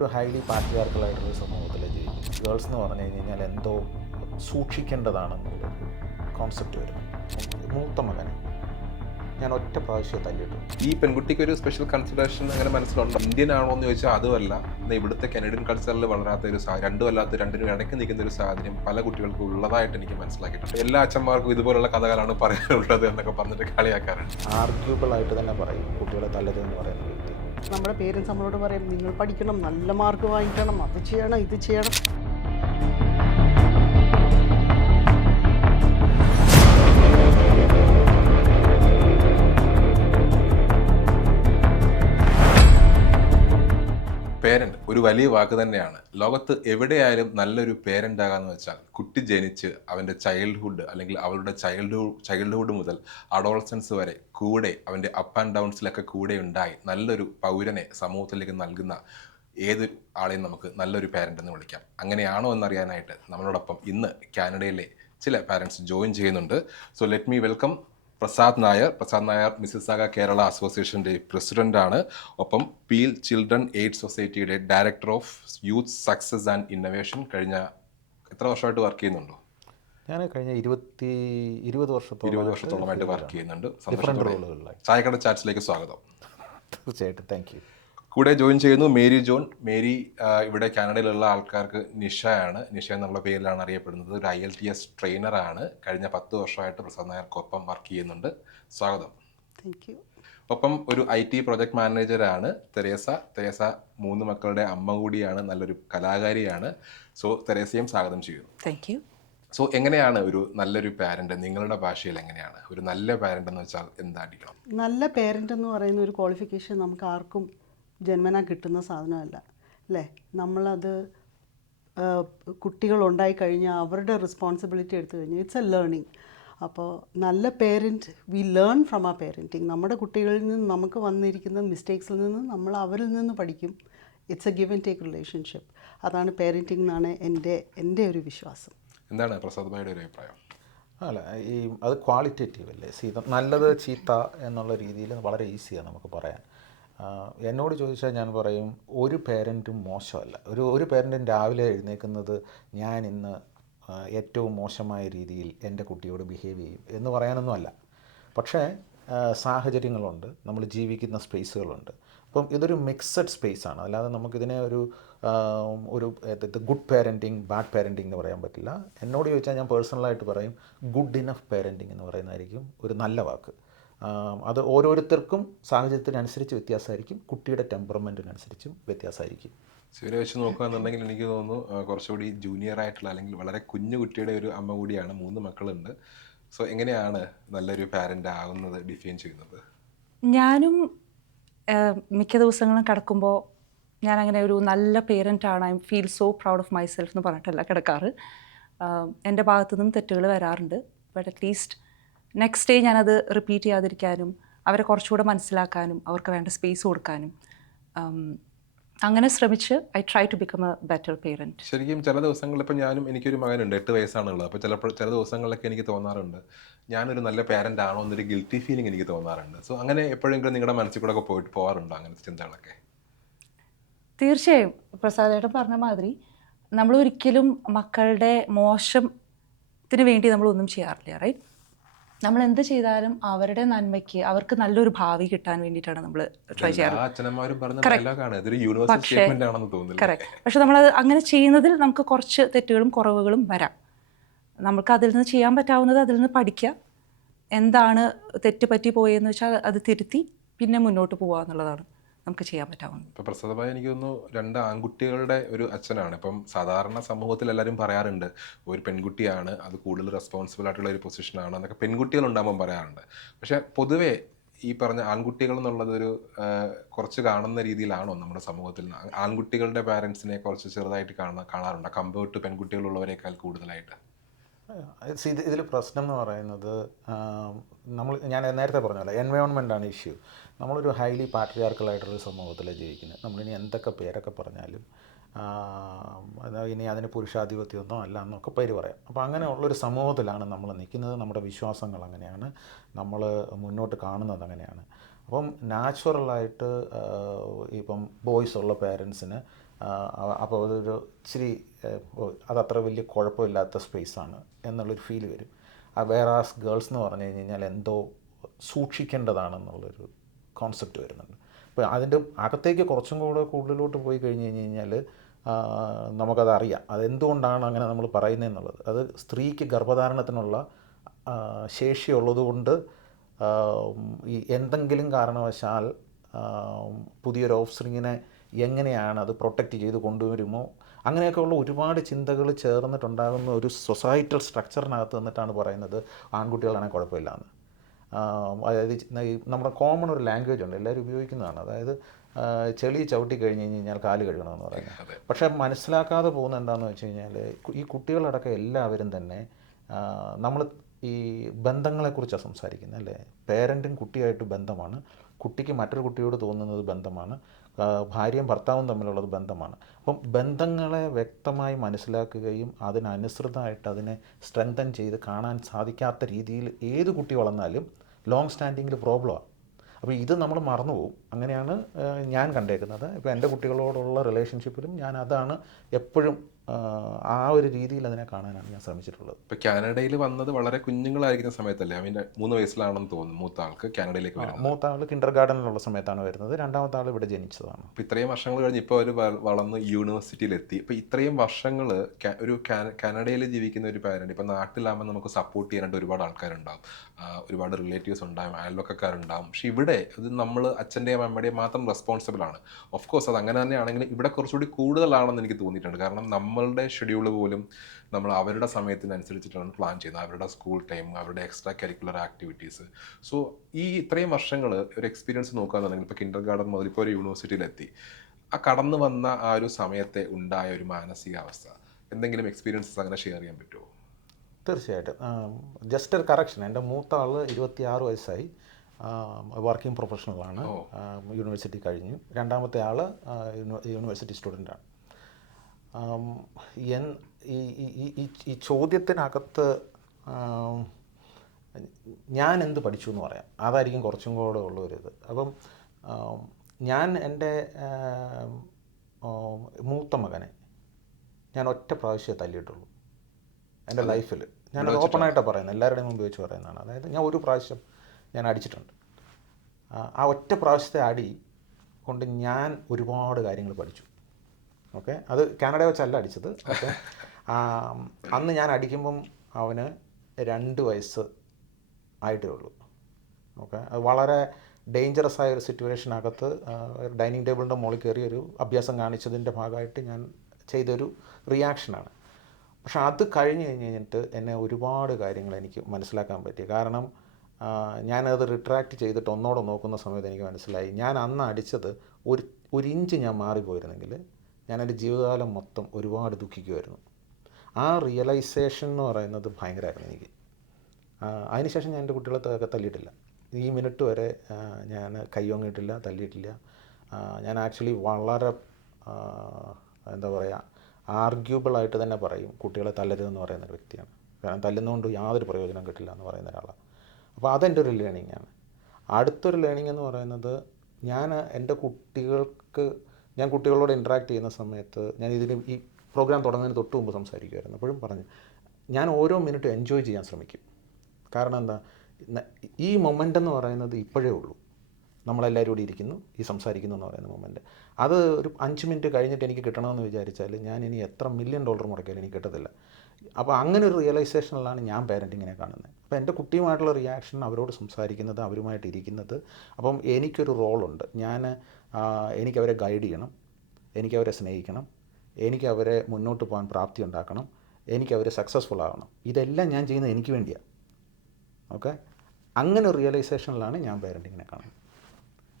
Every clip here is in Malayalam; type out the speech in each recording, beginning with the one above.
ഒരു ഹൈലി പാട്രിയാർക്കലായിട്ടുള്ള സമൂഹത്തിൽ ജീവിക്കുന്നു. ഗേൾസ് എന്ന് പറഞ്ഞു കഴിഞ്ഞാൽ എന്തോ സൂക്ഷിക്കേണ്ടതാണെന്നുള്ളൊരു കോൺസെപ്റ്റ് വരുന്നു. മൂത്ത മകനെ ഞാൻ ഒറ്റ പ്രാവശ്യം തല്ലിയിട്ടു. ഈ പെൺകുട്ടിക്ക് ഒരു സ്പെഷ്യൽ കൺസിഡറേഷൻ അങ്ങനെ മനസ്സിലുണ്ടോ? ഇന്ത്യൻ ആണോ എന്ന് ചോദിച്ചാൽ അതുമല്ല. എന്നാൽ ഇവിടുത്തെ കനഡിയൻ കൾച്ചറിൽ വളരാത്ത ഒരു രണ്ടിനും ഇടയ്ക്ക് നിൽക്കുന്ന ഒരു സാഹചര്യം പല കുട്ടികൾക്കും ഉള്ളതായിട്ട് എനിക്ക് മനസ്സിലാക്കിയിട്ടുണ്ട്. എല്ലാ അച്ഛന്മാർക്കും ഇതുപോലുള്ള കഥകളാണ് പറയാനുള്ളത് എന്നൊക്കെ പറഞ്ഞിട്ട് കളിയാക്കാറുണ്ട്. ആർഗ്യൂബിളായിട്ട് തന്നെ പറയും കുട്ടികളെ തല്ലരുതെന്ന് പറയുന്ന വ്യക്തി. നമ്മുടെ പേരൻസ് നമ്മളോട് പറയും, നിങ്ങൾ പഠിക്കണം, നല്ല മാർക്ക് വാങ്ങിക്കണം, അത് ചെയ്യണം, ഇത് ചെയ്യണം. പേരൻറ് ഒരു വലിയ വാക്ക് തന്നെയാണ്. ലോകത്ത് എവിടെയായാലും നല്ലൊരു പേരൻ്റ് ആകാന്ന് വെച്ചാൽ കുട്ടി ജനിച്ച് അവൻ്റെ ചൈൽഡ്ഹുഡ് അല്ലെങ്കിൽ അവളുടെ ചൈൽഡ്ഹുഡ് മുതൽ അഡോളസൻസ് വരെ കൂടെ അവൻ്റെ അപ്പ് ആൻഡ് ഡൗൺസിലൊക്കെ കൂടെ ഉണ്ടായി നല്ലൊരു പൗരനെ സമൂഹത്തിലേക്ക് നൽകുന്ന ഏതൊരു ആളെയും നമുക്ക് നല്ലൊരു പാരൻ്റ് എന്ന് വിളിക്കാം. അങ്ങനെയാണോ എന്നറിയാനായിട്ട് നമ്മളോടൊപ്പം ഇന്ന് കാനഡയിലെ ചില പാരൻസ് ജോയിൻ ചെയ്യുന്നുണ്ട്. So let me welcome Prasad Nair Mississauga Kerala അസോസിയേഷൻ്റെ പ്രസിഡൻ്റാണ്. ഒപ്പം പീൽ ചിൽഡ്രൻ എയ്ഡ് സൊസൈറ്റിയുടെ director of youth success and innovation. കഴിഞ്ഞ എത്ര വർഷമായിട്ട് വർക്ക് ചെയ്യുന്നുണ്ടോ? ഞാൻ കഴിഞ്ഞ 20 വർഷത്തോളമായിട്ട് വർക്ക് ചെയ്യുന്നുണ്ട്. ഡിഫറെൻറ്റ് റോളുകളിലായി. ചായക്കട ചാറ്റ്സിലേക്ക് സ്വാഗതം. തീർച്ചയായിട്ടും, താങ്ക് യു. കൂടെ ജോയിൻ ചെയ്യുന്നു മേരി ജോൺ. മേരി ഇവിടെ കാനഡയിലുള്ള ആൾക്കാർക്ക് നിഷയാണ്. നിഷ എന്നുള്ള പേരിലാണ് അറിയപ്പെടുന്നത്. ഒരു IELTS ട്രെയിനറാണ്. കഴിഞ്ഞ 10 വർഷമായിട്ട് പ്രസാദ് നായർക്കൊപ്പം വർക്ക് ചെയ്യുന്നുണ്ട്. സ്വാഗതം. Thank you. ഒപ്പം ഒരു IT പ്രൊജക്ട് മാനേജറാണ് തെരേസ. 3 മക്കളുടെ അമ്മ കൂടിയാണ്, നല്ലൊരു കലാകാരിയാണ്. സോ തെരേസയും സ്വാഗതം ചെയ്യുന്നു. Thank you. സോ എങ്ങനെയാണ് ഒരു നല്ലൊരു പാരൻ്റ് നിങ്ങളുടെ ഭാഷയിൽ എങ്ങനെയാണ് ഒരു നല്ല പാരൻ്റ് എന്ന് വെച്ചാൽ എന്തായിരിക്കണം? നല്ല പേരൻ്റ് എന്ന് പറയുന്ന ഒരു ക്വാളിഫിക്കേഷൻ നമുക്ക് ആർക്കും ജന്മനാ കിട്ടുന്ന സാധനമല്ല, അല്ലേ? നമ്മളത് കുട്ടികളുണ്ടായി കഴിഞ്ഞാൽ അവരുടെ റെസ്പോൺസിബിലിറ്റി എടുത്തു കഴിഞ്ഞാൽ ഇറ്റ്സ് എ ലേണിംഗ്. അപ്പോൾ നല്ല പേരൻറ്റ്, വി ലേൺ ഫ്രം ആ പേരൻറ്റിങ്. നമ്മുടെ കുട്ടികളിൽ നിന്ന് നമുക്ക് വന്നിരിക്കുന്ന മിസ്റ്റേക്സിൽ നിന്ന് നമ്മൾ അവരിൽ നിന്ന് പഠിക്കും. It's A give and take relationship. അതാണ് പേരൻറ്റിങ് എന്നാണ് എൻ്റെ ഒരു വിശ്വാസം. എന്താണ് പ്രസാദ് ഭായിയുടെ ഒരു അഭിപ്രായം? അല്ല, അത് ക്വാളിറ്റേറ്റീവ് അല്ലേ. നല്ലത് ചീത്ത എന്നുള്ള രീതിയിൽ വളരെ ഈസിയാണ് നമുക്ക് പറയാൻ. എന്നോട് ചോദിച്ചാൽ ഞാൻ പറയും ഒരു പേരൻറ്റും മോശമല്ല. ഒരു പേരൻറ്റും രാവിലെ എഴുന്നേൽക്കുന്നത് ഞാൻ ഇന്ന് ഏറ്റവും മോശമായ രീതിയിൽ എൻ്റെ കുട്ടിയോട് ബിഹേവ് ചെയ്യും എന്ന് പറയാനൊന്നുമല്ല. പക്ഷേ സാഹചര്യങ്ങളുണ്ട്, നമ്മൾ ജീവിക്കുന്ന സ്പേസുകളുണ്ട്. അപ്പം ഇതൊരു മിക്സഡ് സ്പേസാണ്. അല്ലാതെ നമുക്കിതിനെ ഒരു ഗുഡ് പാരൻറ്റിങ് ബാഡ് പാരൻറ്റിങ് എന്ന് പറയാൻ പറ്റില്ല. എന്നോട് ചോദിച്ചാൽ ഞാൻ പേഴ്സണലായിട്ട് പറയും ഗുഡ് ഇനഫ് പാരൻറ്റിങ് എന്ന് പറയുന്നതായിരിക്കും ഒരു നല്ല വാക്ക്. അത് ഓരോരുത്തർക്കും സാഹചര്യത്തിനനുസരിച്ച് വ്യത്യാസമായിരിക്കും, കുട്ടിയുടെ ടെമ്പറമെൻറ്റിനനുസരിച്ചും വ്യത്യാസമായിരിക്കും. ഇവരെ വെച്ച് നോക്കുകയാണെന്നുണ്ടെങ്കിൽ എനിക്ക് തോന്നുന്നു കുറച്ചുകൂടി ജൂനിയർ ആയിട്ടുള്ള അല്ലെങ്കിൽ വളരെ കുഞ്ഞു കുട്ടിയുടെ ഒരു അമ്മ കൂടിയാണ്. 3 മക്കളുണ്ട്. സോ എങ്ങനെയാണ് നല്ലൊരു പാരൻ്റ് ആകുന്നത് ഡിഫൈൻ ചെയ്യുന്നത്? ഞാനും മിക്ക ദിവസങ്ങളും കിടക്കുമ്പോൾ ഞാൻ അങ്ങനെ ഒരു നല്ല പേരൻ്റാണ്, I feel so proud of myself എന്ന് പറഞ്ഞിട്ടല്ല കിടക്കാറ്. എൻ്റെ ഭാഗത്തു നിന്നും തെറ്റുകൾ വരാറുണ്ട്. ബട്ട് അറ്റ്ലീസ്റ്റ് നെക്സ്റ്റ് ഡേ ഞാനത് റിപ്പീറ്റ് ചെയ്യാതിരിക്കാനും അവരെ കുറച്ചുകൂടെ മനസ്സിലാക്കാനും അവർക്ക് വേണ്ട സ്പേസ് കൊടുക്കാനും അങ്ങനെ ശ്രമിച്ച് I try to become a better parent. ശരിക്കും ചില ദിവസങ്ങളിൽ ഇപ്പോൾ എനിക്കൊരു മകനുണ്ട്, 8 വയസ്സാണുള്ളത്. അപ്പോൾ ചില ദിവസങ്ങളിലൊക്കെ എനിക്ക് തോന്നാറുണ്ട് ഞാനൊരു നല്ല പാരൻ്റ് ആണോ എന്നൊരു ഗിൽറ്റി ഫീലിംഗ് എനിക്ക് തോന്നാറുണ്ട്. സോ അങ്ങനെ എപ്പോഴെങ്കിലും നിങ്ങളുടെ മനസ്സിൽ കൂടെ ഒക്കെ പോകാറുണ്ടോ അങ്ങനത്തെ ചിന്തകളൊക്കെ? തീർച്ചയായും പ്രസാദേട്ടൻ പറഞ്ഞ മാതിരി നമ്മൾ ഒരിക്കലും മക്കളുടെ മോശത്തിന് വേണ്ടി നമ്മളൊന്നും ചെയ്യാറില്ല, റൈറ്റ്? നമ്മൾ എന്ത് ചെയ്താലും അവരുടെ നന്മയ്ക്ക്, അവർക്ക് നല്ലൊരു ഭാവി കിട്ടാൻ വേണ്ടിയിട്ടാണ് നമ്മൾ ട്രൈ ചെയ്യാറ്. കറക്റ്റ്. പക്ഷെ നമ്മളത് അങ്ങനെ ചെയ്യുന്നതിൽ നമുക്ക് കുറച്ച് തെറ്റുകളും കുറവുകളും വരാം. നമുക്ക് അതിൽ നിന്ന് ചെയ്യാൻ പറ്റാവുന്നത് അതിൽ നിന്ന് പഠിക്കുക, എന്താണ് തെറ്റ് പറ്റി പോയെന്ന് വെച്ചാൽ അത് തിരുത്തി പിന്നെ മുന്നോട്ട് പോകുക എന്നുള്ളതാണ് നമുക്ക് ചെയ്യാൻ പറ്റാവുന്നത്. ഇപ്പോൾ പ്രസാദഭായി എനിക്ക് തോന്നുന്നു 2 ആൺകുട്ടികളുടെ ഒരു അച്ഛനാണ്. ഇപ്പം സാധാരണ സമൂഹത്തിൽ എല്ലാവരും പറയാറുണ്ട് ഒരു പെൺകുട്ടിയാണ്, അത് കൂടുതൽ റെസ്പോൺസിബിൾ ആയിട്ടുള്ള ഒരു പൊസിഷനാണ് എന്നൊക്കെ പെൺകുട്ടികളുണ്ടാകുമ്പം പറയാറുണ്ട്. പക്ഷേ പൊതുവേ ഈ പറഞ്ഞ ആൺകുട്ടികൾ എന്നുള്ളതൊരു കുറച്ച് കാണുന്ന രീതിയിലാണോ നമ്മുടെ സമൂഹത്തിൽ? ആൺകുട്ടികളുടെ പാരൻസിനെ കുറച്ച് ചെറുതായിട്ട് കാണാറുണ്ട് കമ്പയർഡ് ടു പെൺകുട്ടികളുള്ളവരെക്കാൾ കൂടുതലായിട്ട്? ഇതിൽ പ്രശ്നം എന്ന് പറയുന്നത് ഞാൻ നേരത്തെ പറഞ്ഞ പോലെ എൻവയോൺമെൻറ്റാണ് ഇഷ്യൂ. നമ്മളൊരു ഹൈലി പാട്രിയാർക്കലായിട്ടുള്ളൊരു സമൂഹത്തിലാണ് ജീവിക്കുന്നത്. നമ്മളിനി എന്തൊക്കെ പേരൊക്കെ പറഞ്ഞാലും ഇനി അതിന് പുരുഷാധിപത്യമൊന്നും അല്ല എന്നൊക്കെ പേര് പറയാം. അപ്പോൾ അങ്ങനെയുള്ളൊരു സമൂഹത്തിലാണ് നമ്മൾ നിൽക്കുന്നത്. നമ്മുടെ വിശ്വാസങ്ങൾ അങ്ങനെയാണ്, നമ്മൾ മുന്നോട്ട് കാണുന്നത് അങ്ങനെയാണ്. അപ്പം നാച്ചുറലായിട്ട് ഇപ്പം ബോയ്സ് ഉള്ള പേരൻസിന് അപ്പോൾ അതൊരു ഇച്ചിരി അതത്ര വലിയ കുഴപ്പമില്ലാത്ത സ്പേസാണ് എന്നുള്ളൊരു ഫീൽ വരും. വേറെ ഗേൾസ് എന്ന് പറഞ്ഞു കഴിഞ്ഞാൽ എന്തോ സൂക്ഷിക്കേണ്ടതാണെന്നുള്ളൊരു കോൺസെപ്റ്റ് വരുന്നുണ്ട്. അപ്പോൾ അതിൻ്റെ അകത്തേക്ക് കുറച്ചും കൂടെ കൂടുതലോട്ട് പോയി കഴിഞ്ഞ് കഴിഞ്ഞാൽ നമുക്കതറിയാം അതെന്തുകൊണ്ടാണ് അങ്ങനെ നമ്മൾ പറയുന്നതെന്നുള്ളത്. അത് സ്ത്രീക്ക് ഗർഭധാരണത്തിനുള്ള ശേഷിയുള്ളത് കൊണ്ട് ഈ എന്തെങ്കിലും കാരണവശാൽ പുതിയൊരു ഓഫ്സ്പ്രിങ്ങിനെ എങ്ങനെയാണ് അത് പ്രൊട്ടക്റ്റ് ചെയ്ത് കൊണ്ടുവരുമോ അങ്ങനെയൊക്കെയുള്ള ഒരുപാട് ചിന്തകൾ ചേർന്നിട്ടുണ്ടാകുന്ന ഒരു സൊസൈറ്റൽ സ്ട്രക്ചറിനകത്ത് നിന്നിട്ടാണ് പറയുന്നത് ആൺകുട്ടികളാണെങ്കിൽ കുഴപ്പമില്ല എന്ന്. അതായത് നമ്മുടെ കോമൺ ഒരു ലാംഗ്വേജ് ഉണ്ട്, എല്ലാവരും ഉപയോഗിക്കുന്നതാണ്. അതായത് ചെളി ചവിട്ടി കഴിഞ്ഞ് കഴിഞ്ഞാൽ കാല് കഴുകണമെന്ന് പറയുന്നത്. പക്ഷേ മനസ്സിലാക്കാതെ പോകുന്നത് എന്താണെന്ന് വെച്ച് കഴിഞ്ഞാൽ ഈ കുട്ടികളടക്കം എല്ലാവരും തന്നെ നമ്മൾ ഈ ബന്ധങ്ങളെക്കുറിച്ചാണ് സംസാരിക്കുന്നത് അല്ലേ. പേരൻറ്റും കുട്ടിയായിട്ട് ബന്ധമാണ്, കുട്ടിക്ക് മറ്റൊരു കുട്ടിയോട് തോന്നുന്നത് ബന്ധമാണ്, ഭാര്യയും ഭർത്താവും തമ്മിലുള്ളത് ബന്ധമാണ്. അപ്പം ബന്ധങ്ങളെ വ്യക്തമായി മനസ്സിലാക്കുകയും അതിനനുസൃതമായിട്ട് അതിനെ സ്ട്രെങ്തൻ ചെയ്ത് കാണാൻ സാധിക്കാത്ത രീതിയിൽ ഏത് കുട്ടി വളർന്നാലും ലോങ് സ്റ്റാൻഡിങ്ങിൽ പ്രോബ്ലമാണ്. അപ്പോൾ ഇത് നമ്മൾ മറന്നുപോകും. അങ്ങനെയാണ് ഞാൻ കണ്ടേക്കുന്നത്. ഇപ്പോൾ എൻ്റെ കുട്ടികളോടുള്ള റിലേഷൻഷിപ്പിലും ഞാൻ അതാണ് എപ്പോഴും ആ ഒരു രീതിയിൽ അതിനെ കാണാനാണ് ഞാൻ ശ്രമിച്ചിട്ടുള്ളത്. ഇപ്പോൾ കാനഡയിൽ വന്നത് വളരെ കുഞ്ഞുങ്ങളായിരിക്കുന്ന സമയത്തല്ലേ? അവൻ്റെ 3 വയസ്സിലാണെന്ന് തോന്നുന്നു മൂത്ത ആൾക്ക് കാനഡയിലേക്ക് വരുന്നത്. മൂത്ത ആൾ കിൻഡർ ഗാർഡനിലുള്ള സമയത്താണ് വരുന്നത്, രണ്ടാമത്തെ ആൾ ഇവിടെ ജനിച്ചതാണ്. അപ്പോൾ ഇത്രയും വർഷങ്ങൾ കഴിഞ്ഞ് ഇപ്പോൾ അവർ വളർന്ന് യൂണിവേഴ്സിറ്റിയിലെത്തി. അപ്പോൾ ഇത്രയും വർഷങ്ങൾ ഒരു കാനഡയിൽ ജീവിക്കുന്ന ഒരു പാരൻറ്റ് ഇപ്പോൾ നാട്ടിലാകുമ്പോൾ നമുക്ക് സപ്പോർട്ട് ചെയ്യാനായിട്ട് ഒരുപാട് ആൾക്കാരുണ്ടാകും, ഒരുപാട് റിലേറ്റീവ്സ് ഉണ്ടാകും, അയൽവക്കക്കാരുണ്ടാകും. പക്ഷെ ഇവിടെ അത് നമ്മൾ അച്ഛൻ്റെയും അമ്മയുടെയും മാത്രം റെസ്പോൺസിബിൾ ആണ്. ഓഫ് കോഴ്സ് അത് അങ്ങനെ തന്നെയാണെങ്കിലും ഇവിടെ കുറച്ചുകൂടി കൂടുതലാണെന്ന് എനിക്ക് തോന്നിയിട്ടുണ്ട്. കാരണം നമ്മളുടെ ഷെഡ്യൂൾ പോലും നമ്മൾ അവരുടെ സമയത്തിനനുസരിച്ചിട്ടാണ് പ്ലാൻ ചെയ്യുന്നത്, അവരുടെ സ്കൂൾ ടൈം, അവരുടെ എക്സ്ട്രാ കരിക്കുലർ ആക്ടിവിറ്റീസ്. സോ ഈ ഇത്രയും വർഷങ്ങൾ ഒരു എക്സ്പീരിയൻസ് നോക്കുകയാണെന്നുണ്ടെങ്കിൽ ഇപ്പോൾ കിൻഡർ ഗാർഡൻ മുതൽ ഇപ്പോൾ ഒരു യൂണിവേഴ്സിറ്റിയിലെത്തി, ആ കടന്നു വന്ന ആ ഒരു സമയത്തെ ഉണ്ടായ ഒരു മാനസികാവസ്ഥ, എന്തെങ്കിലും എക്സ്പീരിയൻസസ് അങ്ങനെ ഷെയർ ചെയ്യാൻ പറ്റുമോ? തീർച്ചയായിട്ടും. ജസ്റ്റ് ഒരു കറക്ഷൻ, എൻ്റെ മൂത്ത ആൾ 26 വയസ്സായി, വർക്കിംഗ് പ്രൊഫഷണലാണ്, യൂണിവേഴ്സിറ്റി കഴിഞ്ഞു. രണ്ടാമത്തെ ആൾ യൂണിവേഴ്സിറ്റി സ്റ്റുഡൻ്റാണ്. ഈ ചോദ്യത്തിനകത്ത് ഞാൻ എന്ത് പഠിച്ചു എന്ന് പറയാം, അതായിരിക്കും കുറച്ചും കൂടെ ഉള്ളൊരിത്. അപ്പം ഞാൻ എൻ്റെ മൂത്ത മകനെ ഞാൻ ഒറ്റ പ്രാവശ്യമേ തല്ലിയിട്ടുള്ളൂ എൻ്റെ ലൈഫിൽ. ഞാൻ ഓപ്പണായിട്ടാണ് പറയുന്നത്, എല്ലാവരുടെയും മുമ്പ് വെച്ച് പറയുന്നതാണ്. അതായത് ഞാൻ ഒരു പ്രാവശ്യം ഞാൻ അടിച്ചിട്ടുണ്ട്. ആ ഒറ്റ പ്രാവശ്യത്തെ അടി കൊണ്ട് ഞാൻ ഒരുപാട് കാര്യങ്ങൾ പഠിച്ചു. ഓക്കെ, അത് കാനഡ വെച്ചല്ല അടിച്ചത്. ഓക്കെ, അന്ന് ഞാൻ അടിക്കുമ്പം അവന് 2 വയസ്സ് ആയിട്ടേ ഉള്ളൂ. ഓക്കെ, അത് വളരെ ഡേഞ്ചറസ് ആയ ഒരു സിറ്റുവേഷനകത്ത് ഡൈനിങ് ടേബിളിൻ്റെ മുകളിൽ കയറി ഒരു അഭ്യാസം കാണിച്ചതിൻ്റെ ഭാഗമായിട്ട് ഞാൻ ചെയ്തൊരു റിയാക്ഷനാണ്. പക്ഷെ അത് കഴിഞ്ഞ് കഴിഞ്ഞിട്ട് എന്നെ ഒരുപാട് കാര്യങ്ങൾ എനിക്ക് മനസ്സിലാക്കാൻ പറ്റി. കാരണം ഞാനത് റിട്രാക്റ്റ് ചെയ്തിട്ട് ഒന്നോടെ നോക്കുന്ന സമയത്ത് എനിക്ക് മനസ്സിലായി, ഞാൻ അന്ന് അടിച്ചത് ഒരു ഇഞ്ച് ഞാൻ മാറിപ്പോയിരുന്നെങ്കിൽ ഞാൻ എൻ്റെ ജീവിതകാലം മൊത്തം ഒരുപാട് ദുഃഖിക്കുമായിരുന്നു. ആ റിയലൈസേഷൻ എന്ന് പറയുന്നത് ഭയങ്കരമായിരുന്നു എനിക്ക്. അതിനുശേഷം ഞാൻ എൻ്റെ കുട്ടികളെ തല്ലിയിട്ടില്ല. ഈ മിനിറ്റ് വരെ ഞാൻ കൈയൊങ്ങിയിട്ടില്ല, തല്ലിയിട്ടില്ല. ഞാൻ ആക്ച്വലി വളരെ എന്താ പറയുക, ആർഗ്യൂബിളായിട്ട് തന്നെ പറയും കുട്ടികളെ തല്ലരുതെന്ന് പറയുന്നൊരു വ്യക്തിയാണ്. കാരണം തല്ലുന്നതുകൊണ്ട് യാതൊരു പ്രയോജനം കിട്ടില്ല എന്ന് പറയുന്ന ഒരാളാണ്. അപ്പോൾ അതെൻ്റെ ഒരു ലേണിംഗ് ആണ്. അടുത്തൊരു ലേണിംഗ് എന്ന് പറയുന്നത്, എൻ്റെ കുട്ടികൾക്ക്, ഞാൻ കുട്ടികളോട് ഇൻട്രാക്ട് ചെയ്യുന്ന സമയത്ത് ഞാൻ ഈ പ്രോഗ്രാം തുടങ്ങുന്നതിന് തൊട്ട് മുമ്പ് സംസാരിക്കുമായിരുന്നു. അപ്പോഴും പറഞ്ഞു, ഞാൻ ഓരോ മിനിറ്റും എൻജോയ് ചെയ്യാൻ ശ്രമിക്കും. കാരണം എന്താ, ഈ മൊമെൻ്റ് എന്ന് പറയുന്നത് ഇപ്പോഴേ ഉള്ളൂ. നമ്മളെല്ലാവരും കൂടി ഇരിക്കുന്നു, ഈ സംസാരിക്കുന്നു എന്ന് പറയുന്ന മൊമെൻറ്റ്. അത് ഒരു 5 മിനിറ്റ് കഴിഞ്ഞിട്ട് എനിക്ക് കിട്ടണമെന്ന് വിചാരിച്ചാൽ ഞാൻ ഇനി എത്ര $1 മില്യൺ മുടക്കിയാലും എനിക്ക് കിട്ടത്തില്ല. അപ്പോൾ അങ്ങനെ ഒരു റിയലൈസേഷനിലാണ് ഞാൻ പാരൻറ്റിങ്ങിനെ കാണുന്നത്. അപ്പോൾ എൻ്റെ കുട്ടിയുമായിട്ടുള്ള റിയാക്ഷൻ, അവരോട് സംസാരിക്കുന്നത്, അവരുമായിട്ട് ഇരിക്കുന്നത്. അപ്പം എനിക്കൊരു റോളുണ്ട്. എനിക്കവരെ ഗൈഡ് ചെയ്യണം, എനിക്കവരെ സ്നേഹിക്കണം, എനിക്കവരെ മുന്നോട്ട് പോകാൻ പ്രാപ്തി ഉണ്ടാക്കണം, എനിക്കവർ സക്സസ്ഫുൾ ആകണം. ഇതെല്ലാം ഞാൻ ചെയ്യുന്നത് എനിക്ക് വേണ്ടിയാണ്. ഓക്കെ, അങ്ങനെ ഒരു റിയലൈസേഷനിലാണ് ഞാൻ പാരൻറ്റിങ്ങിനെ കാണുന്നത്.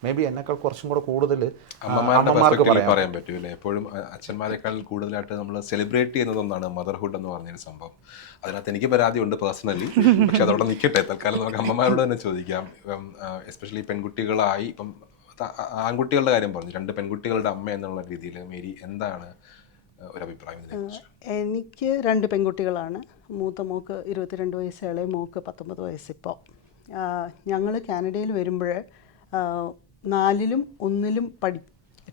മേ ബി എന്നെക്കാൾ കുറച്ചും കൂടെ കൂടുതൽ അമ്മമാർക്ക് പറയാൻ പറ്റും അല്ലേ? എപ്പോഴും അച്ഛന്മാരെക്കാൾ കൂടുതലായിട്ട് നമ്മൾ സെലിബ്രേറ്റ് ചെയ്യുന്നത് ഒന്നാണ് മദർഹുഡ് എന്ന് പറഞ്ഞൊരു സംഭവം. അതിനകത്ത് എനിക്ക് പരാതിയുണ്ട് പേഴ്സണലി, പക്ഷെ അതോടെ നിൽക്കട്ടെ. തൽക്കാലം നമുക്ക് അമ്മമാരോട് തന്നെ ചോദിക്കാം. ഇപ്പം എസ്പെഷ്യലി പെൺകുട്ടികളായി, ഇപ്പം ആൺകുട്ടികളുടെ കാര്യം പറഞ്ഞു, 2 പെൺകുട്ടികളുടെ അമ്മ എന്നുള്ള രീതിയിൽ മേരി എന്താണ് ഒരു അഭിപ്രായം ഇതിനെക്കുറിച്ച്? എനിക്ക് 2 പെൺകുട്ടികളാണ്. മൂത്ത മോക്ക് 22 വയസ്സ്, ഇളയ മോക്ക് 19 വയസ്സിപ്പോൾ. ഞങ്ങൾ കാനഡയിൽ വരുമ്പോൾ 4ലും 1ലും